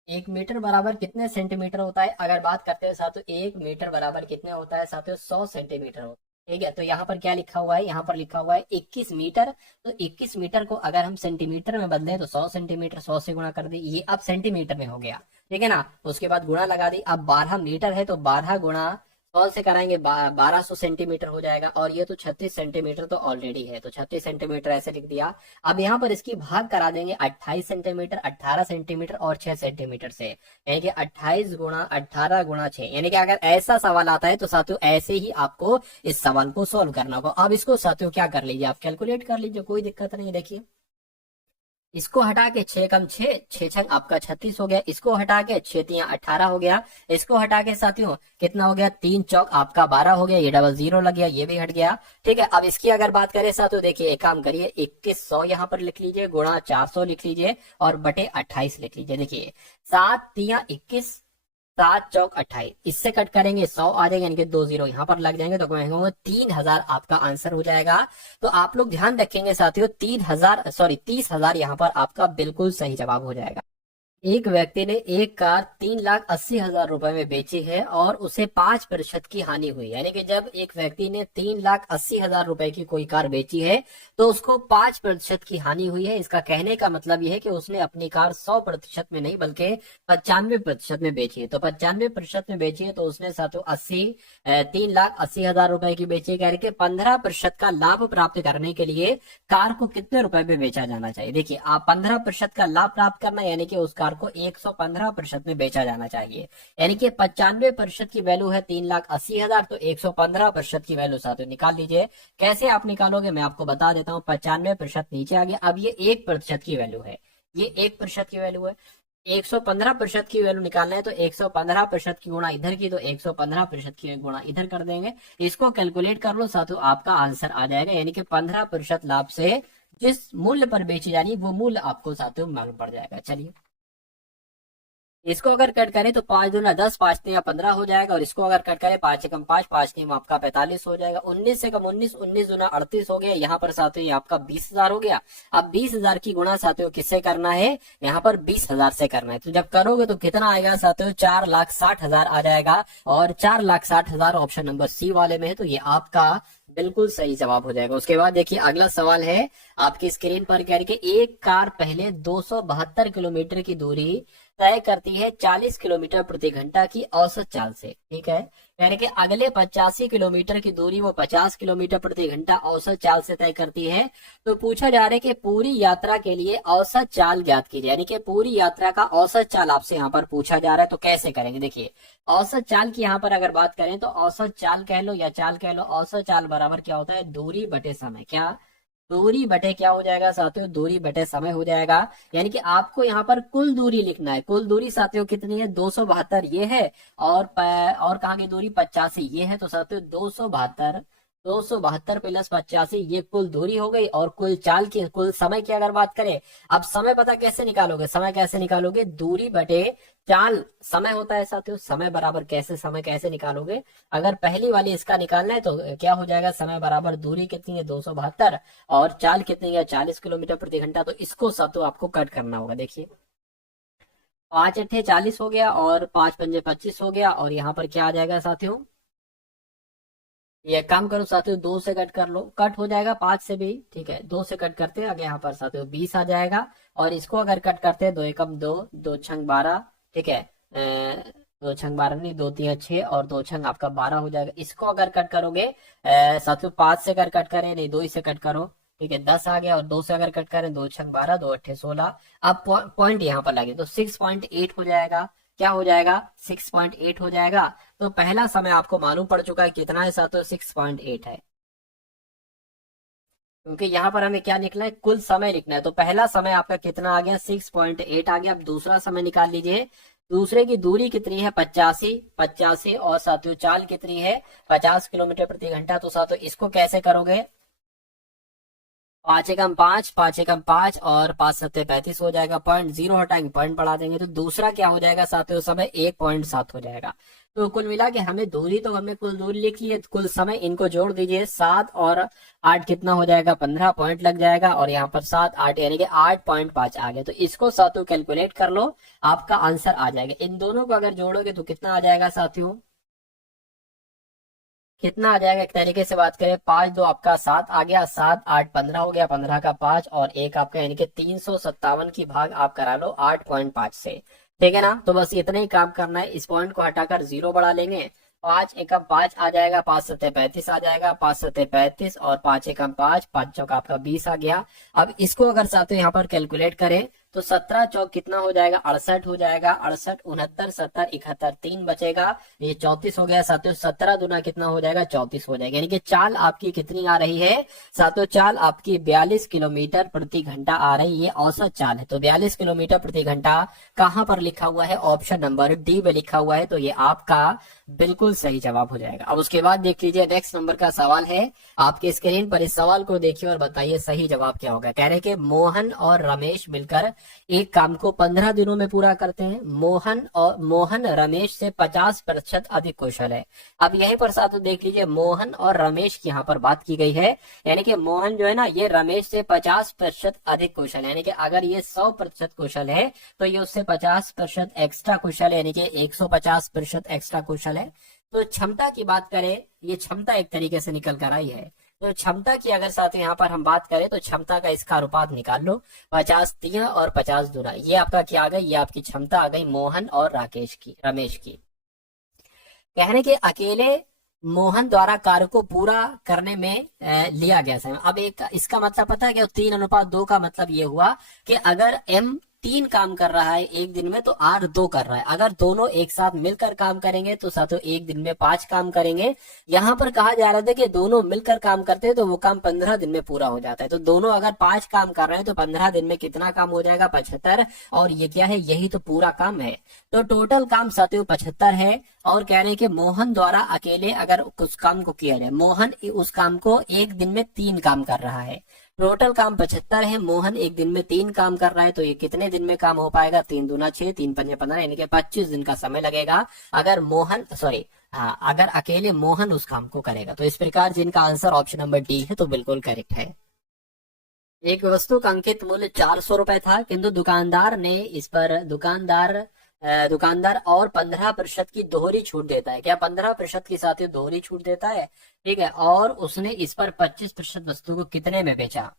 1 मीटर बराबर कितने सेंटीमीटर होता है, अगर बात करते हैं साथियों, 1 मीटर बराबर कितने होता है साथियों, 100 सेंटीमीटर होता है, ठीक है। तो यहाँ पर क्या लिखा हुआ है, यहाँ पर लिखा हुआ है 21 मीटर। तो 21 मीटर को अगर हम सेंटीमीटर में बदलें तो 100 सेंटीमीटर, 100 से गुणा कर दी, ये अब सेंटीमीटर में हो गया, ठीक है ना। उसके बाद गुणा लगा दी। अब 12 मीटर है तो 12 गुणा कौन से कराएंगे, 1200 सेंटीमीटर हो जाएगा, और ये तो 36 सेंटीमीटर तो ऑलरेडी है, तो 36 सेंटीमीटर ऐसे लिख दिया। अब यहाँ पर इसकी भाग करा देंगे 28 सेंटीमीटर, 18 सेंटीमीटर और 6 सेंटीमीटर से, यानी कि 28 गुणा 18 गुणा 6, यानी कि अगर ऐसा सवाल आता है तो साथियों ऐसे ही आपको इस सवाल को सोल्व करना होगा। अब इसको साथियों क्या कर लीजिए, आप कैलकुलेट कर लीजिए, कोई दिक्कत नहीं। देखिए इसको हटा के 6 कम 6, 6 छंग आपका 36 हो गया, इसको हटा के 6 तिया 18 हो गया, इसको हटा के साथियों कितना हो गया, 3 चौक आपका 12 हो गया, ये डबल जीरो लग गया, ये भी हट गया। ठीक है, अब इसकी अगर बात करें साथियों, देखिए एक काम करिए, 2100 यहाँ पर लिख लीजिए, गुणा 400 लिख लीजिए और बटे 28 लिख लीजिए। देखिए 7 तिया 21, 7 चौक 28, इससे कट करेंगे 100 आ जाएगा, यानी कि 2 जीरो यहाँ पर लग जाएंगे, तो 3000 आपका आंसर हो जाएगा। तो आप लोग ध्यान रखेंगे साथियों, 30,000 यहाँ पर आपका बिल्कुल सही जवाब हो जाएगा। एक व्यक्ति ने एक कार 3,80,000 रुपए में बेची है और उसे 5% की हानि हुई, यानी कि जब एक व्यक्ति ने 3,80,000 रुपए की कोई कार बेची है तो उसको 5% की हानि हुई है। इसका कहने का मतलब यह है कि उसने अपनी कार 100% में नहीं बल्कि 95% में बेची है। तो 95% में बेची है तो उसने साथों 3,80,000 रुपए की बेची है, यानी कि 15% का लाभ प्राप्त करने के लिए कार को कितने रुपए में बेचा जाना चाहिए। देखिए आप 15% का लाभ प्राप्त करना, यानी कि उस कार को 115% में बेचा जाना चाहिए, यानी कि 95% की वैल्यू है 3,80,000, तो 115% की वैल्यू साथ निकाल लीजिए। कैसे आप निकालोगे मैं आपको बता देता हूँ। 95% नीचे आ गया, अब ये 1% की वैल्यू है, ये 1% की वैल्यू है, 115% की वैल्यू निकालना है तो 115% की गुणा इधर की, तो 115% की गुणा इधर कर देंगे, इसको कैलकुलेट कर लो साथियों, आपका आंसर आ जाएगा। यानी कि 15% लाभ से जिस मूल्य पर बेची जानी वो मूल्य आपको साथियों मालूम पड़ जाएगा। चलिए इसको अगर कट करें तो 5 दूना 10, 5 तिया 15 हो जाएगा, और इसको अगर कट करें 5 से कम 5, 5 तिया आपका 45 हो जाएगा, 19 से कम 19, 19 दूना 38 हो गया, यहाँ पर साथियों ये आपका 20,000 हो गया। अब 20,000 की गुणा साथियों किससे करना है, यहाँ पर 20,000 से करना है, तो जब करोगे तो कितना आएगा साथियों, 4,60,000 आ जाएगा, और 4,60,000 ऑप्शन नंबर सी वाले में है, तो ये आपका बिल्कुल सही जवाब हो जाएगा। उसके बाद देखिए अगला सवाल है आपकी स्क्रीन पर, कह रही है एक कार पहले 272 किलोमीटर की दूरी तय करती है 40 किलोमीटर प्रति घंटा की औसत चाल से। ठीक है, यानी कि अगले 85 किलोमीटर की दूरी वो 50 किलोमीटर प्रति घंटा औसत चाल से तय करती है। तो पूछा जा रहा है कि पूरी यात्रा के लिए औसत चाल ज्ञात कीजिए, यानी कि पूरी यात्रा का औसत चाल आपसे यहाँ पर पूछा जा रहा है। तो कैसे करेंगे, देखिए औसत चाल की यहाँ पर अगर बात करें तो औसत चाल कह लो या चाल कह लो, औसत चाल बराबर क्या होता है, दूरी बटे समय। क्या दूरी बटे क्या हो जाएगा साथियों, दूरी बटे समय हो जाएगा। यानी कि आपको यहाँ पर कुल दूरी लिखना है। कुल दूरी साथियों कितनी है, 272 ये है, और कहाँ की दूरी 85 ये है, तो साथियों 272 प्लस 85 ये कुल दूरी हो गई। और कुल चाल की, कुल समय की अगर बात करें, अब समय पता कैसे निकालोगे, समय कैसे निकालोगे, दूरी बटे चाल समय होता है साथियों। समय बराबर कैसे, समय कैसे निकालोगे, अगर पहली वाली इसका निकालना है तो क्या हो जाएगा, समय बराबर दूरी कितनी है 272 और चाल कितनी है 40 किलोमीटर प्रति घंटा। तो इसको साथियों आपको कट करना होगा। देखिए 5 अट्ठे 40 हो गया और 5 पंजे 25 हो गया, और यहाँ पर क्या आ जाएगा साथियों, ये काम करो साथियों 2 से कट कर लो, कट हो जाएगा 5 से भी। ठीक है 2 से कट करते हैं, आगे यहाँ पर साथियों 20 आ जाएगा, और इसको अगर कट करते हैं 2 एकम 2, 2 छंग 12। ठीक है 2 छंग 12 नहीं, 2 तिया 6 और 2 छंग आपका 12 हो जाएगा। इसको अगर कट करोगे साथियों 5 से अगर कट करें, नहीं 2 से कट करो, ठीक है 10 आ गया, और 2 से अगर कट करें 2 छंग 12, 2 अट्ठे 16। अब पॉइंट यहाँ पर लगे तो 6.8 हो जाएगा। क्या हो जाएगा, 6.8 हो जाएगा। तो पहला समय आपको मालूम पड़ चुका है कितना है साथियों, 6.8 है, क्योंकि यहाँ पर हमें क्या लिखना है, कुल समय लिखना है। तो पहला समय आपका कितना आ गया, 6.8 आ गया। अब दूसरा समय निकाल लीजिए, दूसरे की दूरी कितनी है 85, और साथियों चाल कितनी है 50 किलोमीटर प्रति घंटा। तो साथियों इसको कैसे करोगे, 5 एकम 5, 5 एकम 5 और 5 सत्ते 35 हो जाएगा। पॉइंट जीरो हटाएंगे, पॉइंट बढ़ा देंगे, तो दूसरा क्या हो जाएगा साथियों, समय 1.7 हो जाएगा। तो कुल मिला के हमें दूरी, तो हमने कुल दूरी लिख ली है, कुल समय इनको जोड़ दीजिए, 7 और 8 कितना हो जाएगा, 15 पॉइंट लग जाएगा, और यहाँ पर 7 8 यानी कि 8.5 आ गया। तो इसको साथियों कैलकुलेट कर लो, आपका आंसर आ जाएगा। इन दोनों को अगर जोड़ोगे तो कितना आ जाएगा साथियों, कितना आ जाएगा, एक तरीके से बात करें 5 2 आपका 7 आ गया, 7 8 15 हो गया, 15 का 5 और 1 आपका, यानी कि 357 की भाग आप करा लो 8.5 से। ठीक है ना, तो बस इतना ही काम करना है। इस पॉइंट को हटाकर 0 बढ़ा लेंगे, 5 एकम 5 आ जाएगा, 5 सत्ते 35 आ जाएगा, 5 सत्ते 35 और 5 एकम 5, 5 चौका आपका 20 आ गया। अब इसको अगर साथ यहाँ पर कैलकुलेट करें तो 17 चौक कितना हो जाएगा, 68 हो जाएगा। 68 69 70 71 3 बचेगा, ये 34 हो गया साथियों। 17 दुना कितना हो जाएगा, 34 हो जाएगा। यानी कि चाल आपकी कितनी आ रही है साथियों, चाल आपकी 42 किलोमीटर प्रति घंटा आ रही है, ये औसत चाल है। तो 42 किलोमीटर प्रति घंटा कहां पर लिखा हुआ है, ऑप्शन नंबर डी में लिखा हुआ है, तो ये आपका बिल्कुल सही जवाब हो जाएगा। अब उसके बाद देख लीजिए नेक्स्ट नंबर का सवाल है आपके स्क्रीन पर। इस सवाल को देखिए और बताइए सही जवाब क्या होगा। कह रहे कि मोहन और रमेश मिलकर एक काम को 15 दिनों में पूरा करते हैं। मोहन रमेश से 50% अधिक कुशल है। अब यहीं पर साथ देख लीजिए मोहन और रमेश की यहाँ पर बात की गई है, यानी कि मोहन जो है ना ये रमेश से 50% अधिक कुशल है। यानी कि अगर ये 100% कुशल है तो ये उससे 50% एक्स्ट्रा कुशल है, यानी कि 150% एक्स्ट्रा कुशल है। तो क्षमता की बात करें, ये क्षमता एक तरीके से निकल कर आई है। तो क्षमता की अगर साथ यहाँ पर हम बात करें तो क्षमता का इसका अनुपात निकाल लो, 50 तिया और 50 दूना, ये आपका क्या आ गई, ये आपकी क्षमता आ गई मोहन और रमेश की। कहने के अकेले मोहन द्वारा कार्य को पूरा करने में लिया गया समय। अब एक इसका मतलब पता है क्या, 3:2 का मतलब ये हुआ कि अगर M 3 काम कर रहा है एक दिन में तो R 2 कर रहा है। अगर दोनों एक साथ मिलकर काम करेंगे तो साथियों एक दिन में 5 काम करेंगे। यहाँ पर कहा जा रहा था कि दोनों मिलकर काम करते हैं तो वो काम 15 दिन में पूरा हो जाता है। तो दोनों अगर 5 काम कर रहे हैं तो 15 दिन में कितना काम हो जाएगा, 75। और ये क्या है, यही तो पूरा काम है। तो टोटल काम साथियों 75 है। और कह रहे हैं कि मोहन द्वारा अकेले अगर उस काम को किया जाए, मोहन उस काम को एक दिन में 3 काम कर रहा है। टोटल काम 75 है, मोहन एक दिन में 3 काम कर रहा है, तो ये कितने दिन में काम हो पाएगा, 3 दूना 6, 3 पंजे 15, यानी कि 25 दिन का समय लगेगा अगर अगर अकेले मोहन उस काम को करेगा। तो इस प्रकार जिनका आंसर ऑप्शन नंबर डी है तो बिल्कुल करेक्ट है। एक वस्तु का अंकित मूल्य 400 रुपए था, किंतु दुकानदार और 15% की दोहरी छूट देता है। क्या 15% की साथ ही दोहरी छूट देता है, ठीक है। और उसने इस पर 25% वस्तु को कितने में बेचा।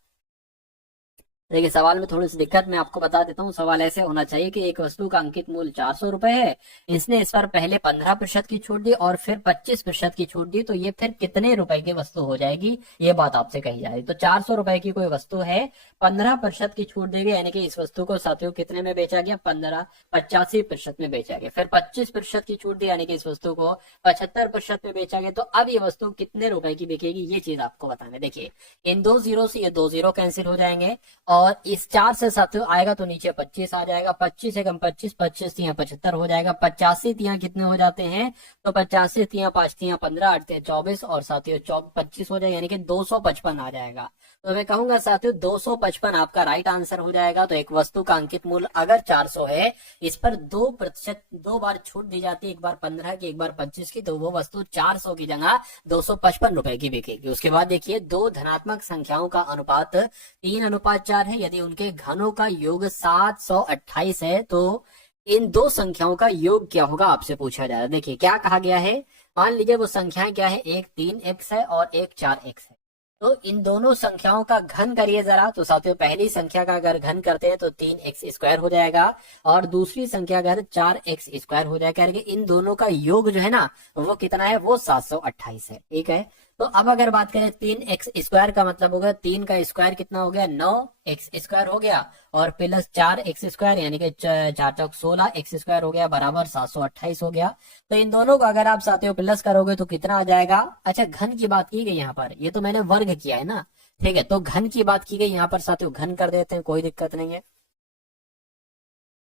देखिए सवाल में थोड़ी सी दिक्कत मैं आपको बता देता हूँ। सवाल ऐसे होना चाहिए कि एक वस्तु का अंकित मूल्य 400 रुपए है, इसने इस पर पहले 15% की छूट दी और फिर 25% की छूट दी, तो ये फिर कितने रुपए की वस्तु हो जाएगी, ये बात आपसे कही जा रही है। तो 400 रुपए की कोई वस्तु है, 15% की छूट दी गई, यानी कि इस वस्तु को साथियों कितने में बेचा गया, 85% में बेचा गया। फिर 25% की छूट दी, यानी कि इस वस्तु को 75% में बेचा गया। तो अब ये वस्तु कितने रुपए की बिकेगी, ये चीज आपको बताना है। देखिए इन 2 जीरो से ये 2 जीरो कैंसिल हो जाएंगे और इस 4 से साथियों आएगा तो नीचे 25 आ जाएगा। 25 एकम 25, 25 तिया 75 हो जाएगा। 85 तिया कितने हो जाते हैं, तो 85 तिया 5 तिया 15, 8 तिया 24 और साथियों 25 हो जाएगा, यानी कि 255 आ जाएगा। तो मैं कहूंगा साथियों 255 आपका राइट आंसर हो जाएगा। तो एक वस्तु का अंकित मूल्य अगर 400 है, इस पर 2% 2 बार छूट दी जाती है, एक बार 15 की एक बार 25 की, तो वो वस्तु 400 की जगह 255 रुपए की बिकेगी। उसके बाद देखिए दो धनात्मक संख्याओं का अनुपात 3:4 है, यदि उनके घनों का योग 728 है तो इन दो संख्याओं का योग क्या होगा, आपसे पूछा जा रहा है। देखिए क्या कहा गया है, मान लीजिए वो संख्याएं क्या है, एक 3x है और एक 4x है। तो इन दोनों संख्याओं का घन करिए जरा। तो साथियों पहली संख्या का अगर घन करते हैं तो 3x² हो जाएगा और दूसरी संख्या अगर 4x² हो जाएगा। इन दोनों का योग जो है ना वो कितना है, वो 728 है, ठीक है। तो अब अगर बात करें 3x² का मतलब होगा 3 का स्क्वायर कितना हो गया, 9x² हो गया और प्लस 4x² यानी कि 4 चौक 16x² हो गया बराबर 728 हो गया। तो इन दोनों को अगर आप साथियों प्लस करोगे तो कितना आ जाएगा। अच्छा घन की बात की गई यहाँ पर, ये तो मैंने वर्ग किया है ना, ठीक है। तो घन की बात की गई यहाँ पर साथियों, घन कर देते हैं, कोई दिक्कत नहीं है।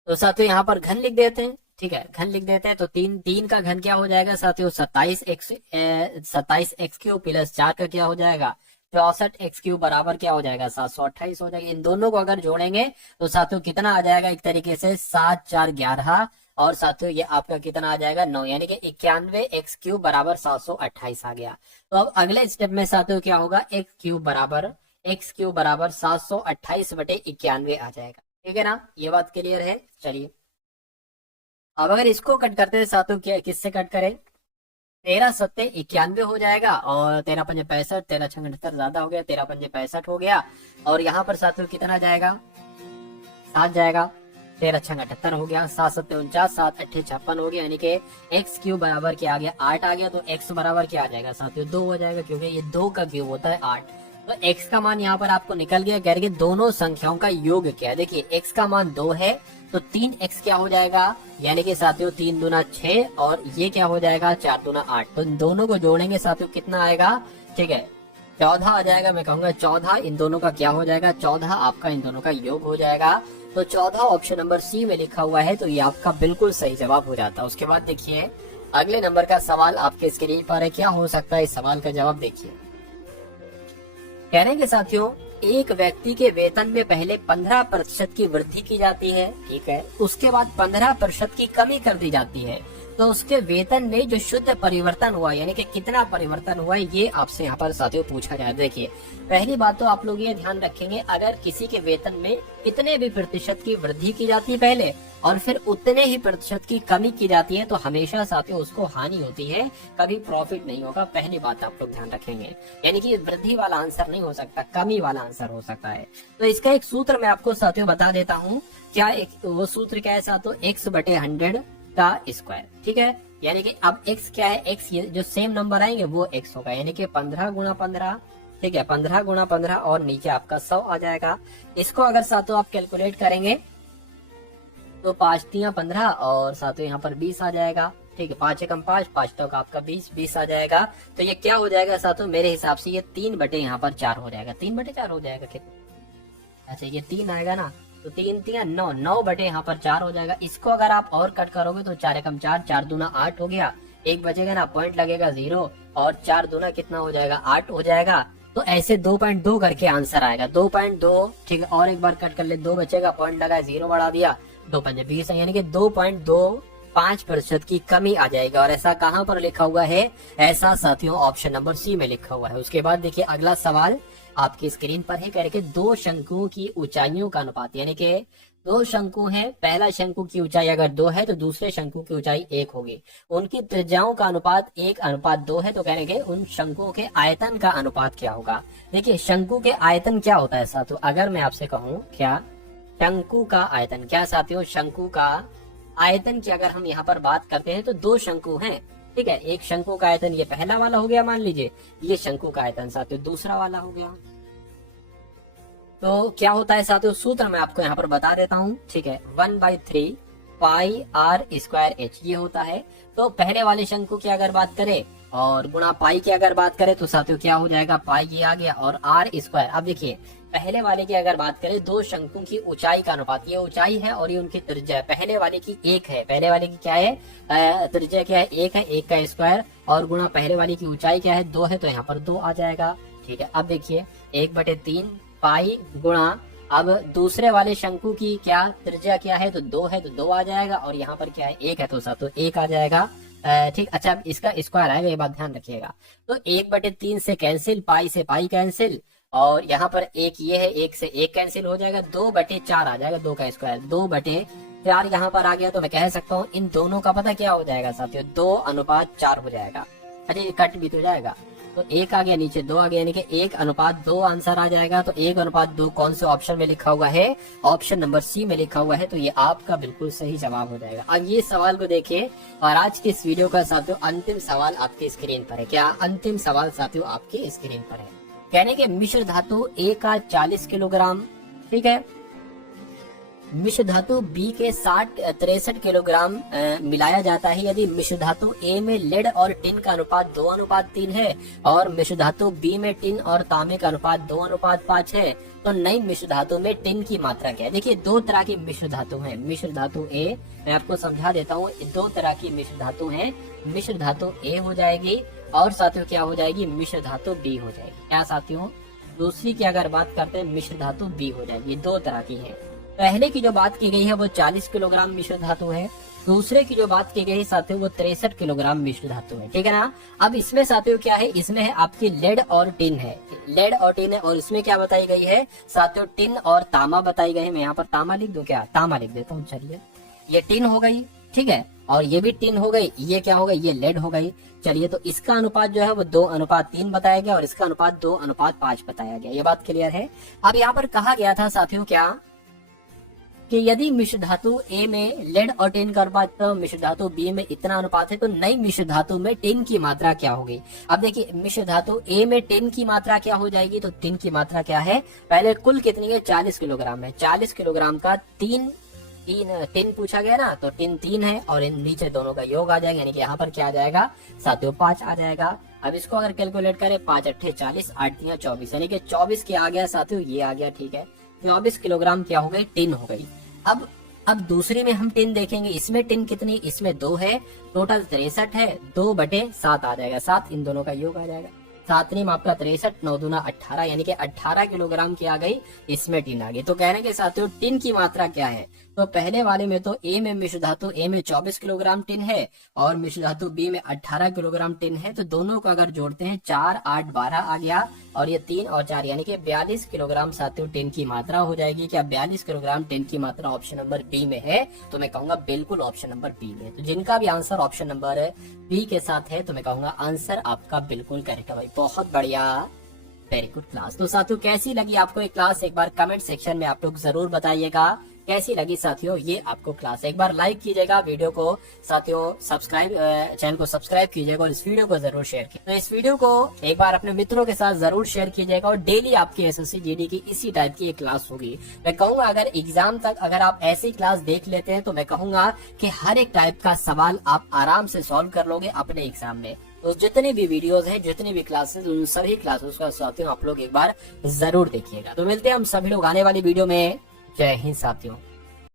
तो साथियों यहाँ पर घन लिख देते हैं, ठीक है, घन लिख देते हैं। तो 3 का घन क्या हो जाएगा साथियों, 27x³ प्लस 4 का क्या हो जाएगा, 64x³ बराबर क्या हो जाएगा, 728 हो जाएगा। इन दोनों को अगर जोड़ेंगे तो साथियों कितना आ जाएगा, एक तरीके से 7 4 11 और साथियों ये आपका कितना आ जाएगा 9, यानी कि 91x³ बराबर 728 आ गया। तो अब अगले स्टेप में साथियों क्या होगा, x³ बराबर 728/91 आ जाएगा, ठीक है ना। ये बात क्लियर है। चलिए अब अगर इसको कट करते हैं साथियों, क्या किससे कट करें, 13 सत्ते 91 हो जाएगा और 13 पंजे 65, 13 छंग 78 ज्यादा हो गया, 13 पंजे 65 हो गया और यहाँ पर साथियों कितना जाएगा, 7 जाएगा। 13 छंग 78 हो गया, 7 7 49, 7 8 56 हो गया, यानी कि एक्स क्यूब बराबर क्या आ गया 8 आ गया। तो एक्स बराबर क्या आ जाएगा साथियों 2 हो जाएगा, क्योंकि ये 2 का क्यूब होता है 8। तो एक्स का मान यहाँ पर आपको निकल गया। कह रहे दोनों संख्याओं का योग क्या है। देखिए एक्स का मान 2 है तो 3x क्या हो जाएगा, यानी कि साथियों 3 दूना 6 और ये क्या हो जाएगा 4 दूना 8। तो इन दोनों को जोड़ेंगे साथियों कितना आएगा, ठीक है 14 आ जाएगा। मैं कहूंगा 14 इन दोनों का क्या हो जाएगा, 14 आपका इन दोनों का योग हो जाएगा। तो 14 ऑप्शन नंबर सी में लिखा हुआ है, तो ये आपका बिल्कुल सही जवाब हो जाता है। उसके बाद देखिए अगले नंबर का सवाल आपके स्क्रीन पर है। क्या हो सकता है इस सवाल का जवाब देखिए। कह रहे हैं साथियों एक व्यक्ति के वेतन में पहले 15% की वृद्धि की जाती है, ठीक है, उसके बाद 15% की कमी कर दी जाती है। तो उसके वेतन में जो शुद्ध परिवर्तन हुआ यानी कि कितना परिवर्तन हुआ ये आपसे यहाँ पर साथियों पूछा जाए। देखिए पहली बात तो आप लोग ये ध्यान रखेंगे, अगर किसी के वेतन में कितने भी प्रतिशत की वृद्धि की जाती है पहले और फिर उतने ही प्रतिशत की कमी की जाती है तो हमेशा साथियों उसको हानि होती है, कभी प्रॉफिट नहीं होगा। पहली बात आप लोग ध्यान रखेंगे, यानी कि वृद्धि वाला आंसर नहीं हो सकता, कमी वाला आंसर हो सकता है। तो इसका एक सूत्र मैं आपको साथियों बता देता हूँ। क्या एक वो सूत्र क्या है साथियों, x/100 का स्क्वायर, ठीक है। यानी कि अब x क्या है, x ये जो सेम नंबर आएंगे वो x होगा, यानी कि 15 गुणा 15, ठीक है 15 गुणा 15 और नीचे आपका 100 आ जाएगा। इसको अगर साथियों आप कैलकुलेट करेंगे तो 5 तियां 15 और साथियों यहाँ पर 20 आ जाएगा, ठीक है 5 एकम 5, 5 तो आपका 20 आ जाएगा। तो ये क्या हो जाएगा साथियों, मेरे हिसाब से ये 3/4 यहाँ पर 4 हो जाएगा, 3/4 हो जाएगा कितना, अच्छा ये 3 आएगा ना, तो 3 तियां 9, 9/4 यहाँ पर 4 हो जाएगा। इसको अगर आप और कट करोगे तो 4 एकम 4, 4 दूना 8 हो गया, एक बचेगा ना पॉइंट लगेगा 0 और 4 दूना कितना हो जाएगा 8 हो जाएगा। तो ऐसे 2.2 करके आंसर आएगा 2.2, ठीक है और एक बार कट कर ले 2 बचेगा, पॉइंट लगा 0 बढ़ा दिया, 2×5 यानी कि 2.25% की कमी आ जाएगा। और ऐसा कहाँ पर लिखा हुआ है, ऐसा साथियों ऑप्शन नंबर सी में लिखा हुआ है। उसके बाद देखिए अगला सवाल आपकी स्क्रीन पर है, कह रहे कि 2 शंकुओं की ऊंचाइयों का अनुपात, यानी कि 2 शंकु हैं, पहला शंकु की ऊंचाई अगर 2 है तो दूसरे शंकु की ऊंचाई 1 होगी, उनकी त्रिज्याओं का अनुपात 1:2 है। तो कह रहे उन शंकुओं के आयतन का अनुपात क्या होगा। देखिए शंकु के आयतन क्या होता है साथियों, अगर मैं आपसे कहूँ क्या शंकु का आयतन, क्या साथियों शंकु का आयतन की अगर हम यहाँ पर बात करते हैं तो 2 शंकु हैं, ठीक है। एक शंकु का आयतन ये पहला वाला हो गया, मान लीजिए ये शंकु का आयतन साथियों दूसरा वाला हो गया। तो क्या होता है साथियों, सूत्र मैं आपको यहाँ पर बता देता हूँ, ठीक है 1/3 पाई r²h ये होता है। तो पहले वाले शंकु की अगर बात करें और गुणा पाई की अगर बात करें तो साथियों क्या हो जाएगा, पाई ये आ गया और r²। अब देखिए पहले वाले की अगर बात करें 2 शंकु की ऊंचाई का अनुपात, ये ऊंचाई है और ये उनकी त्रिज्या है। पहले वाले की 1 है, पहले वाले की क्या है त्रिज्या क्या है 1 है, 1 का स्क्वायर और गुणा पहले वाले की ऊंचाई क्या है 2 है, तो यहाँ पर 2 आ जाएगा, ठीक है। अब देखिए 1/3 पाई गुणा अब दूसरे वाले शंकु की क्या त्रिज्या क्या है तो 2 है, तो 2 आ जाएगा और यहाँ पर क्या है 1 है तो साथियों 1 आ जाएगा, ठीक। अच्छा अब इसका स्क्वायर आएगा, ये बात ध्यान रखिएगा। तो 1/3 से कैंसिल, पाई से पाई कैंसिल और यहाँ पर 1 ये है, 1 से 1 कैंसिल हो जाएगा, 2/4 आ जाएगा, 2 का स्क्वायर 2/4 यहाँ पर आ गया। तो मैं कह सकता हूँ इन दोनों का पता क्या हो जाएगा साथियों 2:4 हो जाएगा। अच्छा ये कट भी तो जाएगा, तो 1 आ गया नीचे 2 आ गया, यानी कि 1:2 आंसर आ जाएगा। तो 1:2 कौन से ऑप्शन में लिखा हुआ है, ऑप्शन नंबर सी में लिखा हुआ है, तो ये आपका बिल्कुल सही जवाब हो जाएगा। अब ये सवाल को देखिए और आज के इस वीडियो का साथियों अंतिम सवाल आपके स्क्रीन पर है। क्या अंतिम सवाल साथियों आपके स्क्रीन पर है, कहने के मिश्र धातु A का 40 किलोग्राम, ठीक है, मिश्र धातु B के 63 किलोग्राम मिलाया जाता है यदि मिश्र धातु A में लेड और टिन का अनुपात 2:3 है और मिश्र धातु B में टिन और तांबे का अनुपात 2:5 है, तो नई मिश्र धातु में टिन की मात्रा क्या है। देखिए 2 तरह की मिश्र धातु है, मिश्र धातु A मैं आपको समझा देता हूँ, 2 तरह की मिश्र धातु है, मिश्र धातु A हो जाएगी और साथियों क्या हो जाएगी मिश्र धातु B हो जाएगी। क्या साथियों, दूसरी की अगर बात करते हैं मिश्र धातु B हो जाएगी, 2 तरह की है। पहले की जो बात की गई है वो 40 किलोग्राम मिश्र धातु है, दूसरे की जो बात की गई है साथियों वो 63 किलोग्राम मिश्र धातु है, ठीक है ना। अब इसमें साथियों क्या है, इसमें है आपकी लेड और टिन है, लेड और टिन है और इसमें क्या बताई गई है साथियों टिन और तांबा बताई गई है। मैं यहाँ पर तांबा लिख दूं, क्या तांबा लिख देता हूँ, चलिए ये टिन हो गई, ठीक है, और ये भी टिन हो गई, ये क्या हो गई ये लेड हो गई। चलिए तो इसका अनुपात जो है वो 2:3 बताया गया और इसका अनुपात 2:5 बताया गया, ये बात क्लियर है। अब यहाँ पर कहा गया था साथियों क्या कि यदि मिश्र धातु ए में लेड और टिन का अनुपात तो मिश्र धातु बी में इतना अनुपात है, तो नई मिश्र धातु में टिन की मात्रा क्या होगी। अब देखिए मिश्र धातु ए में टिन की मात्रा क्या हो जाएगी, तो टिन की मात्रा क्या है, पहले कुल कितनी है 40 किलोग्राम है, 40 किलोग्राम का तीन टिन पूछा गया ना, तो टिन 3 है और इन नीचे दोनों का योग आ जाएगा, यानी कि यहाँ पर क्या आ जाएगा साथियों 5 आ जाएगा। अब इसको अगर कैलकुलेट करें 5 अट्ठे 40 8 3 24, यानी कि 24 के आ गया साथियों, ये आ गया ठीक है, 24 किलोग्राम क्या हो गई टिन हो गई। अब दूसरी में हम टिन देखेंगे, इसमें टिन कितनी, इसमें 2 है, टोटल 63 है, 2/7 आ जाएगा, 7 इन दोनों का योग आ जाएगा, 7 में आपका 63 9 दूना 18, यानी कि 18 किलोग्राम की आ गई, इसमें टिन आ गई। तो कहने के साथियों टिन की मात्रा क्या है, तो पहले वाले में तो ए में मिश्र धातु ए में 24 किलोग्राम टिन है और मिश्र धातु बी में 18 किलोग्राम टिन है, तो दोनों को अगर जोड़ते हैं 4 8 12 आ गया और ये 3 और 4 यानी कि 42 किलोग्राम साथियों टिन की मात्रा हो जाएगी। क्या 42 किलोग्राम टिन की मात्रा ऑप्शन नंबर बी में है, तो मैं कहूंगा बिल्कुल ऑप्शन नंबर बी में। तो जिनका भी आंसर ऑप्शन नंबर बी के साथ है, तो मैं कहूंगा आंसर आपका बिल्कुल करेक्ट है भाई, बहुत बढ़िया, वेरी गुड क्लास। तो साथियों कैसी लगी आपको ये क्लास, एक बार कमेंट सेक्शन में आप लोग जरूर बताइएगा कैसी लगी साथियों ये आपको क्लास। एक बार लाइक कीजिएगा वीडियो को साथियों, सब्सक्राइब चैनल को सब्सक्राइब कीजिएगा और इस वीडियो को जरूर शेयर कीजिएगा। तो इस वीडियो को एक बार अपने मित्रों के साथ जरूर शेयर कीजिएगा और डेली आपकी एसएससी जीडी की इसी टाइप की एक क्लास होगी। मैं कहूंगा अगर एग्जाम तक अगर आप ऐसी क्लास देख लेते हैं, तो मैं कहूंगा कि हर एक टाइप का सवाल आप आराम से सॉल्व कर लोगे अपने एग्जाम में। तो जितने भी वीडियोस हैं, जितनी भी क्लासेस, उन सभी क्लासेस का साथियों आप लोग एक बार जरूर देखिएगा। तो मिलते हैं हम सभी लोग आने वाली वीडियो में। जय हिंद साथियों।